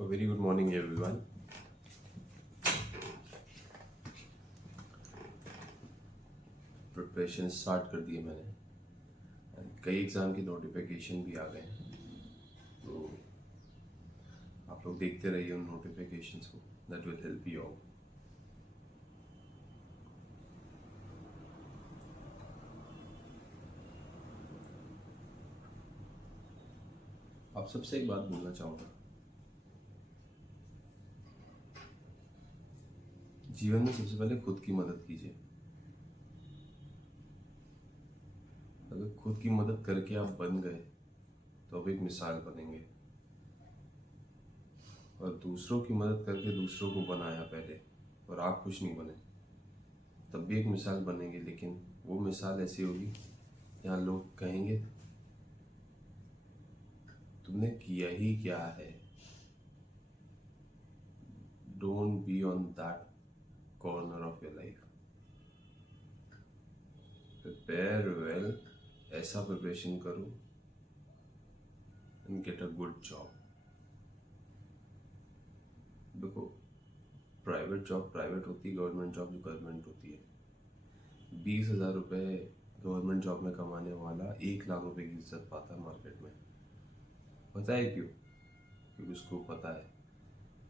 A very good morning, everyone. Preparation start कर दी है मैंने and कई एग्ज़ाम की नोटिफिकेशन भी आ गए हैं, तो आप लोग देखते रहिए उन नोटिफिकेशंस को. That will help you all. आप सबसे एक बात बोलना चाहूँगा. जीवन में सबसे पहले खुद की मदद कीजिए. अगर खुद की मदद करके आप बन गए तो आप एक मिसाल बनेंगे, और दूसरों की मदद करके दूसरों को बनाया पहले और आप कुछ नहीं बने तब भी एक मिसाल बनेंगे. लेकिन वो मिसाल ऐसी होगी यहाँ लोग कहेंगे तुमने किया ही क्या है. Don't be on that corner of your life. Prepare well. ऐसा प्रिपरेशन करो and get a good job. देखो, प्राइवेट जॉब प्राइवेट होती है, गवर्नमेंट जॉब जो गवर्नमेंट होती है. 20,000 रुपये गवर्नमेंट जॉब में कमाने वाला 1 लाख रुपए की इज्जत पाता है मार्केट में. पता है क्यों? क्योंकि उसको पता है,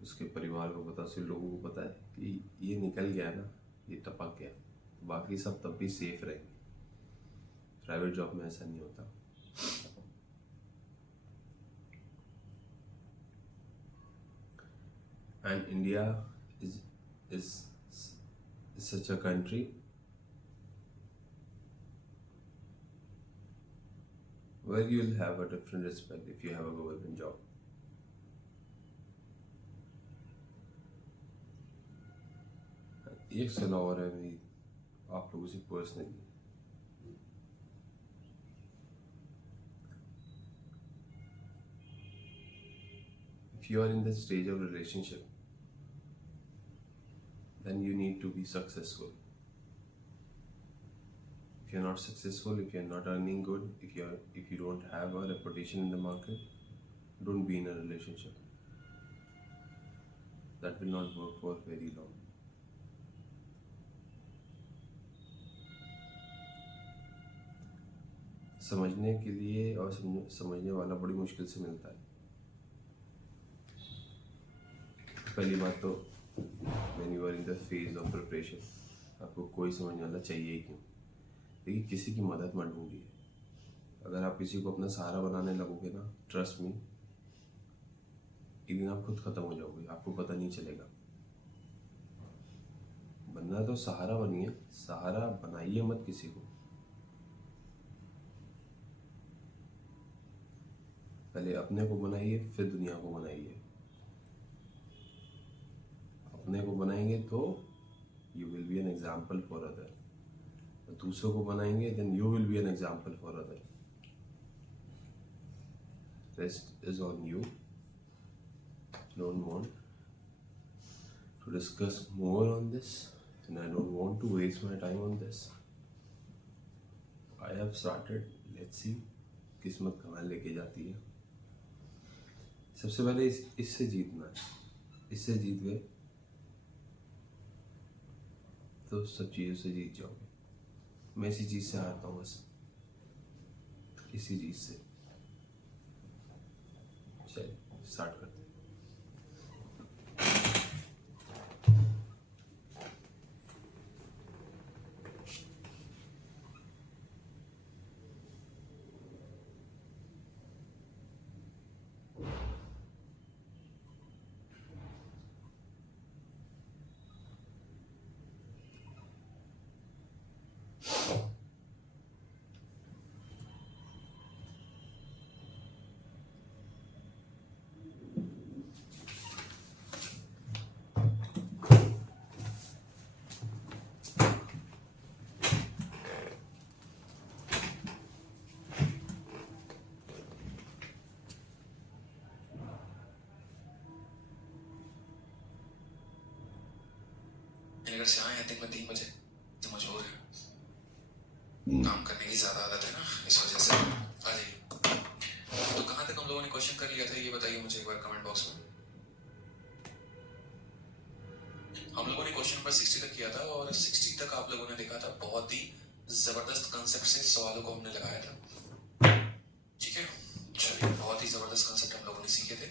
उसके परिवार को पता है, उसके लोगों को पता है कि ये निकल गया ना, ये टपक गया, बाकी सब तब भी सेफ रहेंगे. प्राइवेट जॉब में ऐसा नहीं होता. And India is such a country where you'll have a different respect if you have a government job. एक सलाह और है मेरी आप लोगों से personally. If you are in the stage of relationship, then you need to be successful. If you're not successful, if you're not earning good, if you don't have a reputation in the market, don't be in a relationship. That will not work for very long. समझने के लिए और समझने वाला बड़ी मुश्किल से मिलता है. पहली बात तो when you are in the phase of preparation, आपको कोई समझने वाला चाहिए ही क्यों. देखिए, किसी की मदद मत ढूंढिए. अगर आप किसी को अपना सहारा बनाने लगोगे ना, ट्रस्ट मी, एक दिन आप खुद खत्म हो जाओगे, आपको पता नहीं चलेगा. बनना तो सहारा बनिए, सहारा बनाइए मत किसी को. पहले अपने को बनाइए, फिर दुनिया को बनाइए. अपने को बनाएंगे तो you will be an example for other. दूसरों को बनाएंगे then you will be an example for other. Rest is on you. Don't want to discuss more on this and I don't want to waste my time on this. I have started. Let's see किस्मत कहाँ लेके जाती है. सबसे पहले इससे जीतना है. इससे जीत गए तो सब चीज़ों से जीत जाओगे. मैं इसी चीज़ से हारता हूँ, बस इसी चीज़ से. चलिए स्टार्ट करते हैं. घर से आए हैं दिन में 3 बजे तो मजबूर है. काम करने की ज्यादा आदत है ना, इस वजह से आ जाइए. तो कहाँ तक हम लोगों ने क्वेश्चन कर लिया था ये बताइए मुझे एक बार कमेंट बॉक्स में. हम लोगों ने क्वेश्चन नंबर 60 तक किया था और 60 तक आप लोगों ने देखा था बहुत ही जबरदस्त कंसेप्ट से सवालों को हमने लगाया था, ठीक है। चलिए, बहुत ही जबरदस्त कंसेप्ट हम लोगों ने सीखे थे,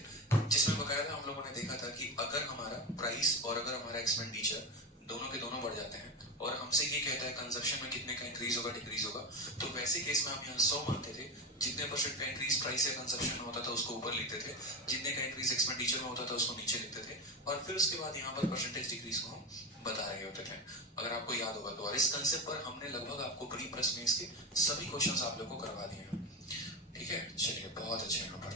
जिसमें बकायदा हम लोगों ने देखा था कि अगर हमारा प्राइस और अगर हमारा एक्सपेंडिचर दोनों के दोनों बढ़ जाते हैं और हमसे ये कहता है कंजप्शन में कितने का इंक्रीज होगा डिक्रीज होगा, तो वैसे केस में हम यहाँ 100 मानते थे, जितने परसेंट का इंक्रीज प्राइस या कंजप्शन में होता था उसको ऊपर लिखते थे, जितने का इंक्रीज एक्सपेंडिचर में होता था उसको नीचे लिखते थे, और फिर उसके बाद यहाँ पर परसेंटेज डिक्रीज को हम बता रहे होते थे, अगर आपको याद होगा तो। और इस कंसेप्ट पर हमने लगभग आपको प्री प्लस मेंस के सभी क्वेश्चंस आप लोग को करवा दिए हैं, ठीक है। चलिए, बहुत अच्छे यहाँ पर।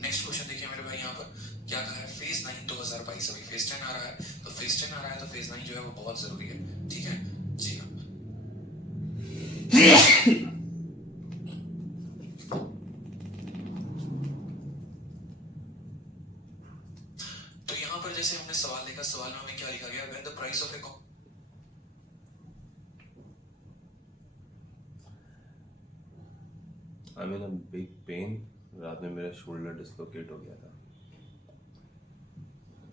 नेक्स्ट क्वेश्चन देखिए मेरे भाई, यहाँ पर क्या कहा है, फेज 9 2022, अभी फेज 10 आ रहा है, तो फेज 10 आ रहा है तो फेज 9 जो है वो बहुत जरूरी है, ठीक है जी हाँ। तो यहाँ पर जैसे हमने सवाल देखा, सवाल में हमें क्या लिखा गया, when the price of A I'm in a big pain. रात में मेरा शोल्डर डिसलोकेट हो गया था।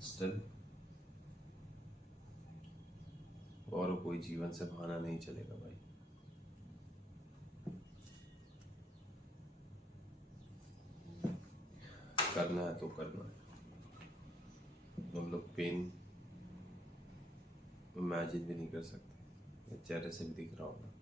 स्टिल और कोई जीवन से बहाना नहीं चलेगा भाई। करना है तो करना है। हम लोग पेन इमेजिन भी नहीं कर सकते, चेहरे से भी दिख रहा होगा।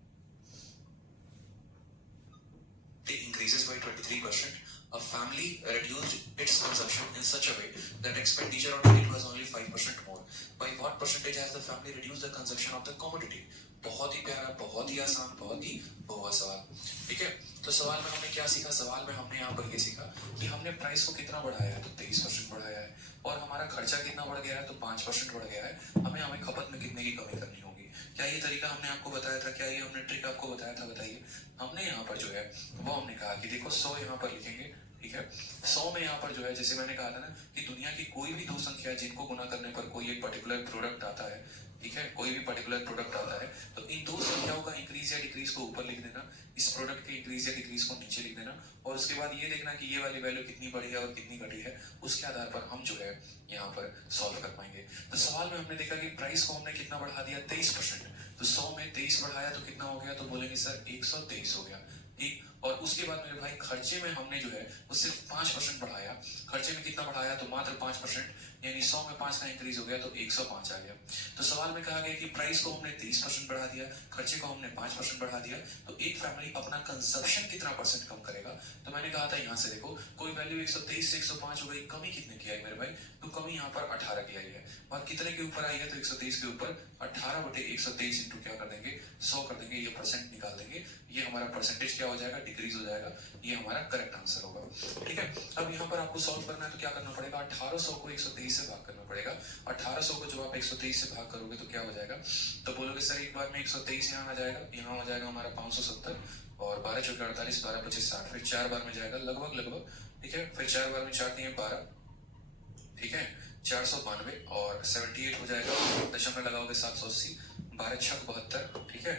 increases by 23%, a family reduced its consumption in such a way that expenditure on it was only 5% more. By what percentage has the family reduced the consumption of the commodity? बहुत ही प्यारा, बहुत ही आसान, बहुत ही बहुआ सवाल, ठीक है। तो सवाल में हमने क्या सीखा, सवाल में हमने यहाँ पर ये सीखा कि हमने प्राइस को कितना बढ़ाया है, तो 23% बढ़ाया है, और हमारा खर्चा कितना बढ़ गया है, तो 5% बढ़ गया है। हमें खपत में कितने की कमी करनी होगी। क्या ये तरीका हमने आपको बताया था, क्या ये हमने ट्रिक आपको बताया था, बताइए। हमने यहाँ पर जो है वो हमने कहा कि देखो 100 यहाँ पर लिखेंगे, ठीक है। 100 में यहाँ पर जो है, जैसे मैंने कहा था ना कि दुनिया की कोई भी दो संख्या जिनको गुना करने पर कोई एक पर्टिकुलर प्रोडक्ट आता है, ठीक है, कोई भी पर्टिकुलर प्रोडक्ट आता है, तो इन दो संख्याओं का इंक्रीज या डिक्रीज को ऊपर लिख देना, इस प्रोडक्ट के इंक्रीज या डिक्रीज को नीचे लिख देना, और उसके बाद ये देखना कि ये वाली वैल्यू कितनी बढ़ी है और कितनी घटी है, उसके आधार पर हम जो है यहाँ पर सॉल्व कर पाएंगे। तो सवाल में हमने देखा कि प्राइस को हमने कितना बढ़ा दिया, 23%, तो 100 में 23 बढ़ाया तो कितना हो गया, तो बोलेंगे सर 123 हो गया, ठीक। और उसके बाद मेरे भाई खर्चे में हमने जो है वो सिर्फ 5% बढ़ाया, खर्चे में कितना बढ़ाया, तो मात्र 5%, यानी 100 में 5 का इंक्रीज हो गया तो 105 आ गया। तो सवाल में कहा गया कि प्राइस को हमने 23% बढ़ा दिया, खर्चे को हमने 5% बढ़ा दिया, तो एक फैमिली अपना कंजप्शन कितना परसेंट कम करेगा। तो मैंने कहा था यहाँ से देखो, कोई वैल्यू 123 से 105 हो गई, कमी कितने की आई मेरे भाई, तो कमी यहाँ पर 18 की आई है, और कितने के ऊपर आई है, तो 123 के ऊपर 18/123 इंटू क्या कर देंगे, 100 कर देंगे, ये परसेंट निकाल देंगे, ये हमारा परसेंटेज क्या हो जाएगा, डिक्रीज हो जाएगा, ये हमारा करेक्ट आंसर होगा, ठीक है। अब यहाँ पर आपको सॉल्व करना है तो क्या करना पड़ेगा, 1800 को 123 से भाग करना पड़ेगा। 1800 को जब आप 123 से भाग करोगे तो क्या हो जाएगा, तो बोलोगे सर एक बार में 123 यहाँ आ जाएगा, यहाँ हो जाएगा हमारा 570, और 12 चौके 48, 12 25 60, फिर 4 बार में जाएगा लगभग, ठीक है, फिर 4 बार में 4 दिए 12, ठीक है, 492, और 78 हो जाएगा, दशमलव लगाओगे 780, 12 छक 72, ठीक है,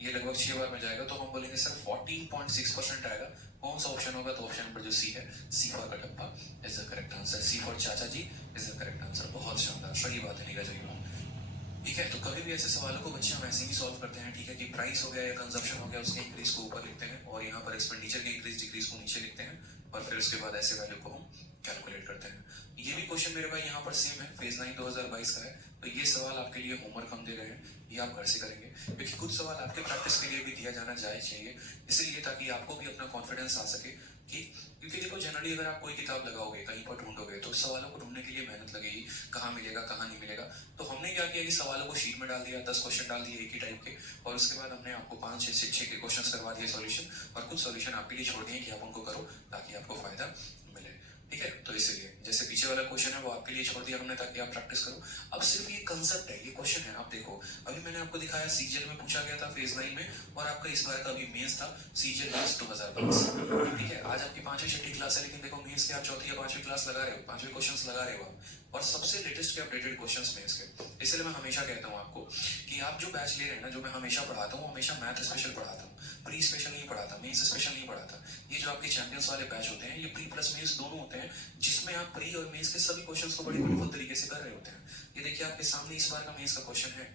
ये लगभग 6 बार में जाएगा, तो हम बोलेंगे सर 14.6% आएगा। कौन सा ऑप्शन होगा, तो ऑप्शन नंबर जो सी है, C for Kattappa is the correct answer, C for Chacha ji is the correct answer. बहुत शानदार, सही बात है, निका सही बात, ठीक है। तो कभी भी ऐसे सवालों को बच्चे हम ऐसे ही सॉल्व करते हैं, ठीक है, कि प्राइस हो गया या कंजप्शन हो गया, उसके इंक्रीज को ऊपर लिखते हैं, और यहाँ पर एक्सपेंडिचर के इंक्रीज डिक्रीज को नीचे लिखते हैं, और फिर उसके बाद ऐसे वैल्यू को हम कैलकुलेट करते हैं। ये भी क्वेश्चन मेरे भाई यहाँ पर सेम है, फेज 9 2022 का है, तो ये सवाल आपके लिए होमवर्क हम दे रहे हैं, ये आप घर से करेंगे, क्योंकि कुछ सवाल आपके प्रैक्टिस के लिए भी दिया जाना चाहिए, इसलिए ताकि आपको भी अपना कॉन्फिडेंस आ सके कि, क्योंकि देखो जनरली अगर आप कोई किताब लगाओगे, कहीं पर ढूंढोगे, तो सवालों को ढूंढने के लिए मेहनत लगेगी, कहाँ मिलेगा कहाँ नहीं मिलेगा। तो हमने क्या किया कि सवालों को शीट में डाल दिया, 10 क्वेश्चन डाल दिए एक ही टाइप के, और उसके बाद हमने आपको 5-6 के क्वेश्चन करवा दिए सॉल्यूशन, और कुछ सॉल्यूशन आपके लिए छोड़ दिए कि आप उनको करो ताकि आपको फायदा मिले, ठीक है। तो इसलिए जैसे पीछे वाला क्वेश्चन है वो आपके लिए छोड़ दिया हमने ताकि आप प्रैक्टिस करो। अब सिर्फ ये कंसेप्ट है, ये क्वेश्चन है, आप देखो अभी मैंने आपको दिखाया सीजीएल में पूछा गया था फेज 9 में, और आपका इस बार का अभी मेंस था सीजीएल मेंस 2022, ठीक है। आज आपकी 5वीं 6वीं क्लास है, लेकिन देखो मेंस के आप 4थी या 5वीं क्लास लगा रहे हो, 5वें क्वेश्चंस लगा रहे हो आप, और सबसे लेटेस्ट के अपडेटेड क्वेश्चंस मेंस के। इसलिए मैं हमेशा कहता हूँ आपको कि आप जो बैच ले रहे हैं ना, जो मैं हमेशा पढ़ाता हूँ, हमेशा मैथ स्पेशल पढ़ाता हूँ, प्री स्पेशल नहीं पढ़ाता, मेंस स्पेशल नहीं पढ़ाता। ये जो आपके चैंपियंस वाले बैच होते हैं, ये प्री प्लस मेंस दोनों होते हैं, जिसमें आप प्री और मेंस के सभी क्वेश्चंस को बड़े ब्यूटीफुल तरीके से कर रहे होते हैं। ये देखिए आपके सामने इस बार का मेंस का क्वेश्चन है,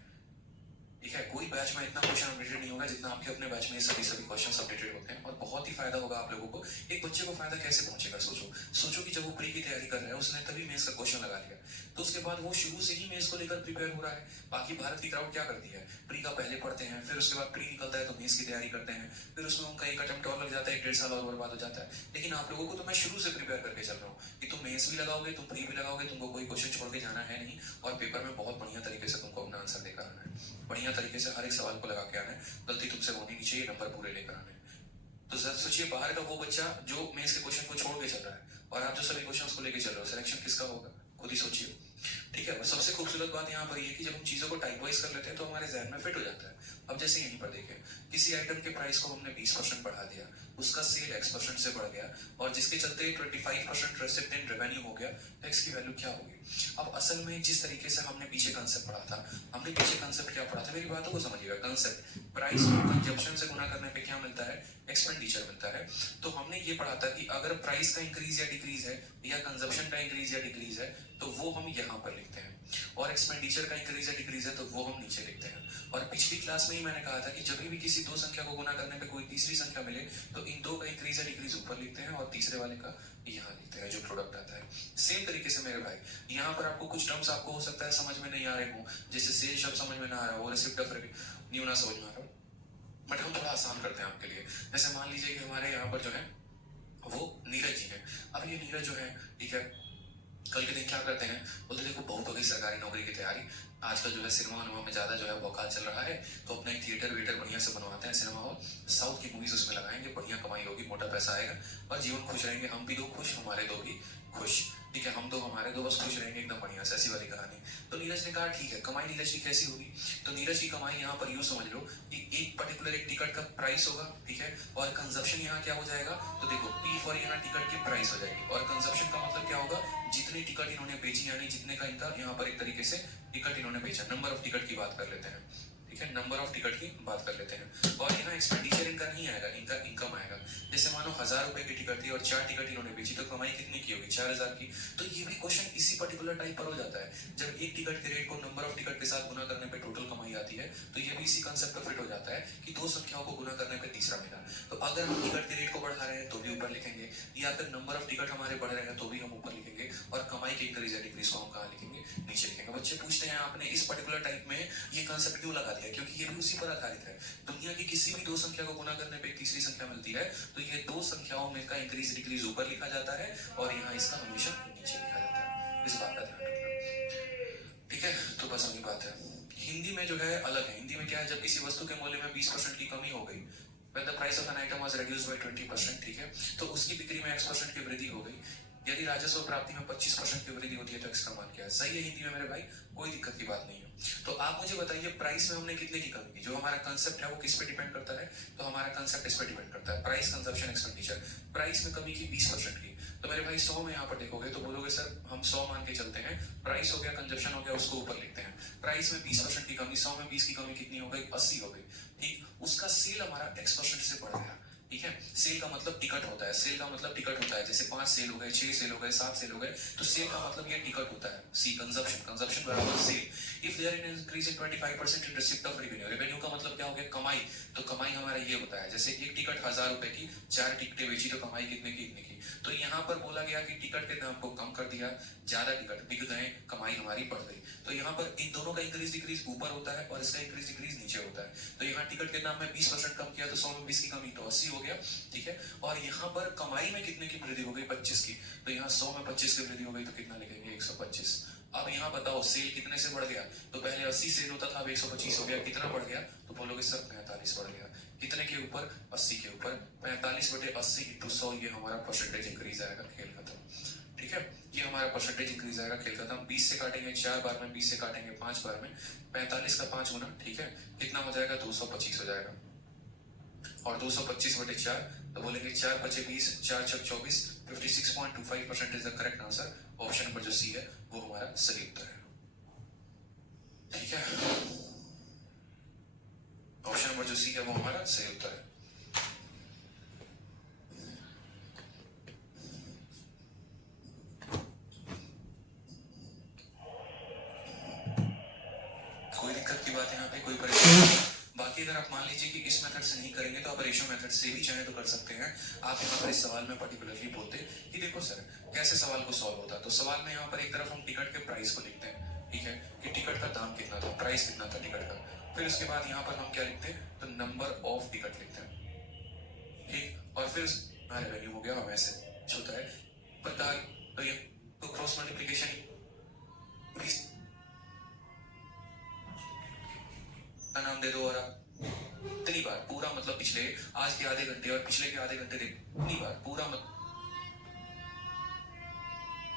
ठीक है। कोई बैच में इतना क्वेश्चन अपडेटेड नहीं होगा जितना आपके अपने बैच में सभी क्वेश्चंस अपडेटेड होते हैं, और बहुत ही फायदा होगा आप लोगों को। एक बच्चे को फायदा कैसे पहुंचेगा, सोचो कि जब वो प्री की तैयारी कर रहा है, उसने तभी मेंस का क्वेश्चन लगा लिया, तो उसके बाद वो शुरू से ही मेंस को लेकर प्रिपेयर हो रहा है। बाकी भारत की क्राउड क्या करती है, प्री का पहले पढ़ते हैं, फिर उसके बाद प्री निकलता है तो मेंस की तैयारी करते हैं, फिर उसमें उनका एक अटेम्प्ट और लग जाता है, 1.5 साल और बर्बाद हो जाता है। लेकिन आप लोगों को तो मैं शुरू से प्रिपेयर करके चल रहा हूँ कि तुम मेंस भी लगाओगे, तुम प्री भी लगाओगे, तुमको कोई क्वेश्चन छोड़ के जाना है नहीं, और पेपर में बहुत बढ़िया तरीके से तुमको अपना आंसर देकर आना है, बढ़िया तरीके से हर एक सवाल को लगा के आना है, गलती तुमसे होनी नहीं चाहिए, नंबर पूरे लेकर आने हैं। तो सर सोचिए, बाहर का वो बच्चा जो मेंस के क्वेश्चन को छोड़ के चल रहा है, और आप जो सभी क्वेश्चंस को लेके चल रहे हो, सिलेक्शन किसका होगा, खुद ही सोचिए, ठीक है। और सबसे खूबसूरत बात यहाँ पर ये है कि जब हम चीजों को टाइप वाइज कर लेते हैं तो हमारे जहन में फिट हो जाता है। अब जैसे यहीं पर देखें, किसी आइटम के प्राइस को हमने 20% बढ़ा दिया, उसका सेल X% से बढ़ गया, और जिसके चलते 25% रेसिप्टेंट रेवेन्यू हो गया, तो X की वैल्यू क्या होगी। अब असल में जिस तरीके से हमने पीछे कंसेप्ट पढ़ा था, हमने पीछे कंसेप्ट क्या पढ़ा था, मेरी बातों को समझिएगा। कंसेप्ट प्राइस को कंजप्शन से गुना करने पे क्या मिलता है, एक्सपेंडिचर मिलता है। तो हमने ये पढ़ा था कि अगर प्राइस का इंक्रीज या डिक्रीज है, या कंजप्शन का इंक्रीज या डिक्रीज है, तो वो हम यहाँ पर लिखते हैं, और एक्सपेंडिचर का इंक्रीज या डिक्रीज है तो वो हम नीचे लिखते हैं। और पिछली क्लास में ही मैंने कहा था कि जब भी किसी दो संख्या को गुना करने पे कोई तीसरी संख्या मिले, तो इन दो का इंक्रीज या डिक्रीज ऊपर लिखते हैं, और तीसरे वाले का यहाँ लिखते हैं, जो प्रोडक्ट आता है। सेम तरीके से मेरे भाई, यहाँ पर आपको कुछ टर्म्स आपको हो सकता है समझ में नहीं आ रहे हो, जैसे सेल शब्द समझ में ना आ रहा हो, रिसिप्ट ऑफ रेवेन्यू ना समझ में आ रहा हो, बट हम थोड़ा आसान करते हैं आपके लिए। जैसे मान लीजिए कि हमारे यहाँ पर जो है वो नीरज जी है। अब ये नीरज जो है, ठीक है, कल के दिन क्या करते हैं, बोलते देखो बहुत हो गई सरकारी नौकरी की तैयारी, आजकल जो है सिनेमा वनमा में ज्यादा जो है बौकाल चल रहा है, तो अपना एक थिएटर वेटर बढ़िया से बनवाते हैं, सिनेमा हॉल, साउथ की मूवीज उसमें लगाएंगे, बढ़िया कमाई होगी, मोटा पैसा आएगा, और जीवन खुश रहेंगे, हम भी दो खुश, हमारे दो भी खुश, ठीक है, हम दो हमारे दो बस खुश रहेंगे एकदम बढ़िया से, ऐसी वाली कहानी। तो नीरज ने कहा ठीक है, कमाई नीरज की कैसी होगी, तो नीरज की कमाई यहाँ पर यूं समझ लो कि एक पर्टिकुलर एक टिकट का प्राइस होगा, ठीक है, और कंजप्शन यहाँ क्या हो जाएगा, तो देखो पी फॉर यहाँ टिकट की प्राइस हो जाएगी, और कंजप्शन का मतलब क्या होगा, जितनी टिकट इन्होंने बेची, यानी जितने का इनका यहाँ पर एक तरीके से टिकट इन्होंने बेचा, नंबर ऑफ टिकट की बात कर लेते हैं, ठीक है, नंबर ऑफ टिकट की बात कर लेते हैं। और यहाँ एक्सपेंडिचर इनका नहीं आएगा, इनका इनकम आएगा। जैसे मानो 1000 रुपए की टिकट थी और 4 टिकट इन्होंने बेची, तो कमाई कितनी की होगी, 4000 की। तो ये भी क्वेश्चन इसी पर्टिकुलर टाइप पर हो जाता है, जब एक टिकट के रेट को नंबर ऑफ टिकट के साथ गुना करने पे टोटल कमाई आती है, तो ये भी इसी कंसेप्ट पर फिट हो जाता है कि दो संख्याओं को गुना करने पे तीसरा मिला। तो अगर हम टिकट के रेट को बढ़ा रहे हैं तो भी ऊपर लिखेंगे, या फिर नंबर ऑफ टिकट हमारे बढ़ रहे हैं तो भी हम ऊपर लिखेंगे, और कमाई के इंक्रीज या डिक्रीज को हम कहाँ लिखेंगे, नीचे लिखेंगे। बच्चे पूछते हैं आपने इस पर्टिकुलर टाइप में ये कंसेप्ट क्यों लगा दिया, क्योंकि ये भी उसी पर आधारित है। दुनिया की किसी भी दो संख्या को गुना करने पे एक तीसरी संख्या मिलती है, तो ये दो संख्याओं में का इंक्रीज डिक्रीज ऊपर लिखा जाता है, और यहाँ इसका हमेशा नीचे लिखा जाता है। इस बात का ध्यान रखना, ठीक है। तो बस वही बात है। हिंदी में जो है अलग है, हिंदी में क्या है, जब किसी वस्तु के मूल्य में 20% की कमी हो गई, when the price of an item was reduced by 20%, ठीक है, तो उसकी बिक्री में X% की वृद्धि हो गई। यदि राजस्व प्राप्ति में 25% की वृद्धि होती है तो X का मान क्या है, सही है हिंदी में मेरे भाई, कोई दिक्कत की बात नहीं है। तो आप मुझे बताइए प्राइस में हमने कितने की कमी की, जो हमारा कंसेप्ट है वो किस पे डिपेंड करता है, तो हमारा कंसेप्ट इस पे डिपेंड करता है, प्राइस कंजप्शन एक्सपेंडिचर। प्राइस में कमी की 20% की, तो मेरे भाई 100 में यहाँ पर देखोगे तो बोलोगे सर हम 100 मान के चलते हैं, प्राइस हो गया, कंजप्शन हो गया, उसको ऊपर लिखते हैं। प्राइस में 20% की कमी, 100 में 20 की कमी कितनी हो गई, 80 हो गई, ठीक। उसका सेल हमारा X% से बढ़ गया, ठीक है। सेल का मतलब टिकट होता है, सेल का मतलब टिकट होता है, जैसे 5 सेल हो गए, 6 सेल हो गए, 7 सेल हो गए, तो सेल का मतलब ये टिकट होता है। सी कंजप्शन, कंजप्शन बराबर sale. If there is increase in 25% in receipt of revenue, revenue का मतलब क्या हो गया, कमाई। तो कमाई हमारा ये होता है, जैसे एक टिकट 1000 रुपए की, 4 टिकटें बेची, तो कमाई कितने की, इतने की। तो यहाँ पर बोला गया कि टिकट के दाम को कम कर दिया, ज्यादा टिकट बिक गए, कमाई हमारी बढ़ गई। तो यहाँ पर इन दोनों का इंक्रीज डिक्रीज ऊपर होता है, और इसका इंक्रीज डिक्रीज नीचे होता है। तो यहाँ टिकट के दाम में 20% कम किया, तो 100 में 20 की कमी, तो 80 हो गया, ठीक है। और यहाँ पर कमाई में कितने की वृद्धि हो गई, 25 की, तो यहाँ 100 में 25 की वृद्धि हो गई, तो कितना लिखेंगे, 125। अब यहाँ बताओ सेल कितने से बढ़ गया, तो पहले 80 सेल होता था, अब 125 हो गया, कितना बढ़ गया, तो बोलोगे सर 45 बढ़ गया। कितने के ऊपर, 80 के ऊपर, 45/80 × 100, ये हमारा परसेंटेज इंक्रीज आएगा, खेल खत्म, ठीक है। ये हमारा परसेंटेज इंक्रीज आएगा, खेल खत्म। 20 से काटेंगे 4 बार में, 20 से काटेंगे 5 बार में, 45 का 5 गुना, ठीक है, कितना हो जाएगा, 225 हो जाएगा। और 225/4, तो बोलेंगे 4 × 5 = 20, 4 × 6 = 24, 56.25% is the correct answer. Option number जो सी है वो हमारा सही उत्तर है, ठीक है। ऑप्शन नंबर जो सी है वो हमारा सही उत्तर है। दिक्कत की बात यहाँ पे कोई परेशानी नहीं। बाकी अगर आप मान लीजिए कि इस मेथड से नहीं करेंगे तो आप रेशियो मेथड से भी चाहे तो कर सकते हैं। आप यहाँ पर इस सवाल में पर्टिकुलरली बोलते कि देखो सर कैसे सवाल को सॉल्व होता है, तो सवाल में यहाँ पर एक तरफ हम टिकट के प्राइस को लिखते हैं, ठीक है, कि टिकट का दाम कितना था, प्राइस कितना था टिकट का। फिर उसके बाद यहाँ पर हम क्या लिखते हैं, तो नंबर ऑफ टिकट लिखते हैं, ठीक। और फिर रेवेन्यू हो गया, हम ऐसे होता है पता, तो ये तो क्रॉस मल्टीप्लिकेशन का नाम दे दो और आप इतनी बार पूरा मतलब पिछले आज के आधे घंटे और पिछले के आधे घंटे इतनी बार पूरा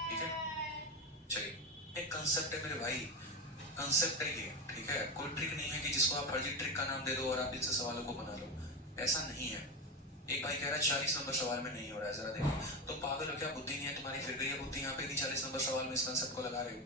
ठीक है। चलिए एक कंसेप्ट है मेरे भाई, कंसेप्ट है ये, ठीक है, कोई ट्रिक नहीं है कि जिसको आप फर्जी ट्रिक का नाम दे दो और आप इनसे सवालों को बना लो, ऐसा नहीं है। एक भाई कह रहा है 40 नंबर सवाल में नहीं हो रहा है, जरा देखो तो पागल हो क्या, बुद्धि नहीं है तुम्हारी, फिर गई है बुद्धि यहाँ पे कि 40 नंबर सवाल में इस कंसेप्ट को लगा रहे हो,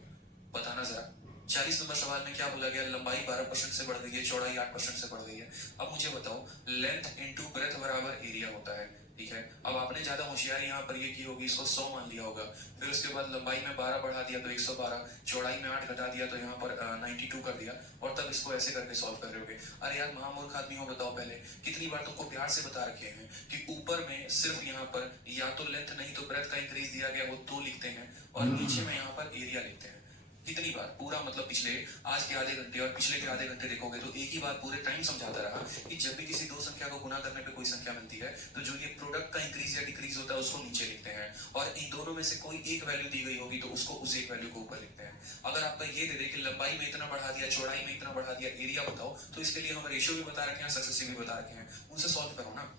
बताना जरा। 40 नंबर सवाल में क्या बोला गया, लंबाई 12% से बढ़ गई है, चौड़ाई 8% से बढ़ गई है। अब मुझे बताओ लेंथ इनटू ब्रेथ बराबर एरिया होता है, ठीक है। अब आपने ज्यादा होशियारी यहाँ पर ये की होगी, इसको 100 मान लिया होगा, फिर उसके बाद लंबाई में 12 बढ़ा दिया तो 112, चौड़ाई में 8 घटा दिया तो यहाँ पर 92 कर दिया, और तब इसको ऐसे करके सॉल्व कर रहे होगे। अरे यार महामूर्ख आदमी हो, बताओ पहले कितनी बार तुमको प्यार से बता रखे हैं कि ऊपर में सिर्फ यहाँ पर या तो लेंथ नहीं तो ब्रेथ का इंक्रीज दिया गया, वो 2 लिखते हैं, और नीचे में यहाँ पर एरिया लिखते हैं। कितनी बार पूरा मतलब पिछले आज के आधे घंटे और पिछले के आधे घंटे देखोगे तो एक ही बात पूरे टाइम समझाता रहा कि जब भी किसी दो संख्या को गुना करने पे कोई संख्या मिलती है तो जो ये प्रोडक्ट का इंक्रीज या डिक्रीज होता है उसको नीचे लिखते हैं, और इन दोनों में से कोई एक वैल्यू दी गई होगी तो उसको उस एक वैल्यू को ऊपर लिखते हैं। अगर आपका ये दे दे कि लंबाई में इतना बढ़ा दिया, चौड़ाई में इतना बढ़ा दिया, एरिया बताओ, तो इसके लिए हम रेशियो भी बता रखे हैं, सक्सेसिव भी बता रखे हैं, उनसे सॉल्व करो ना।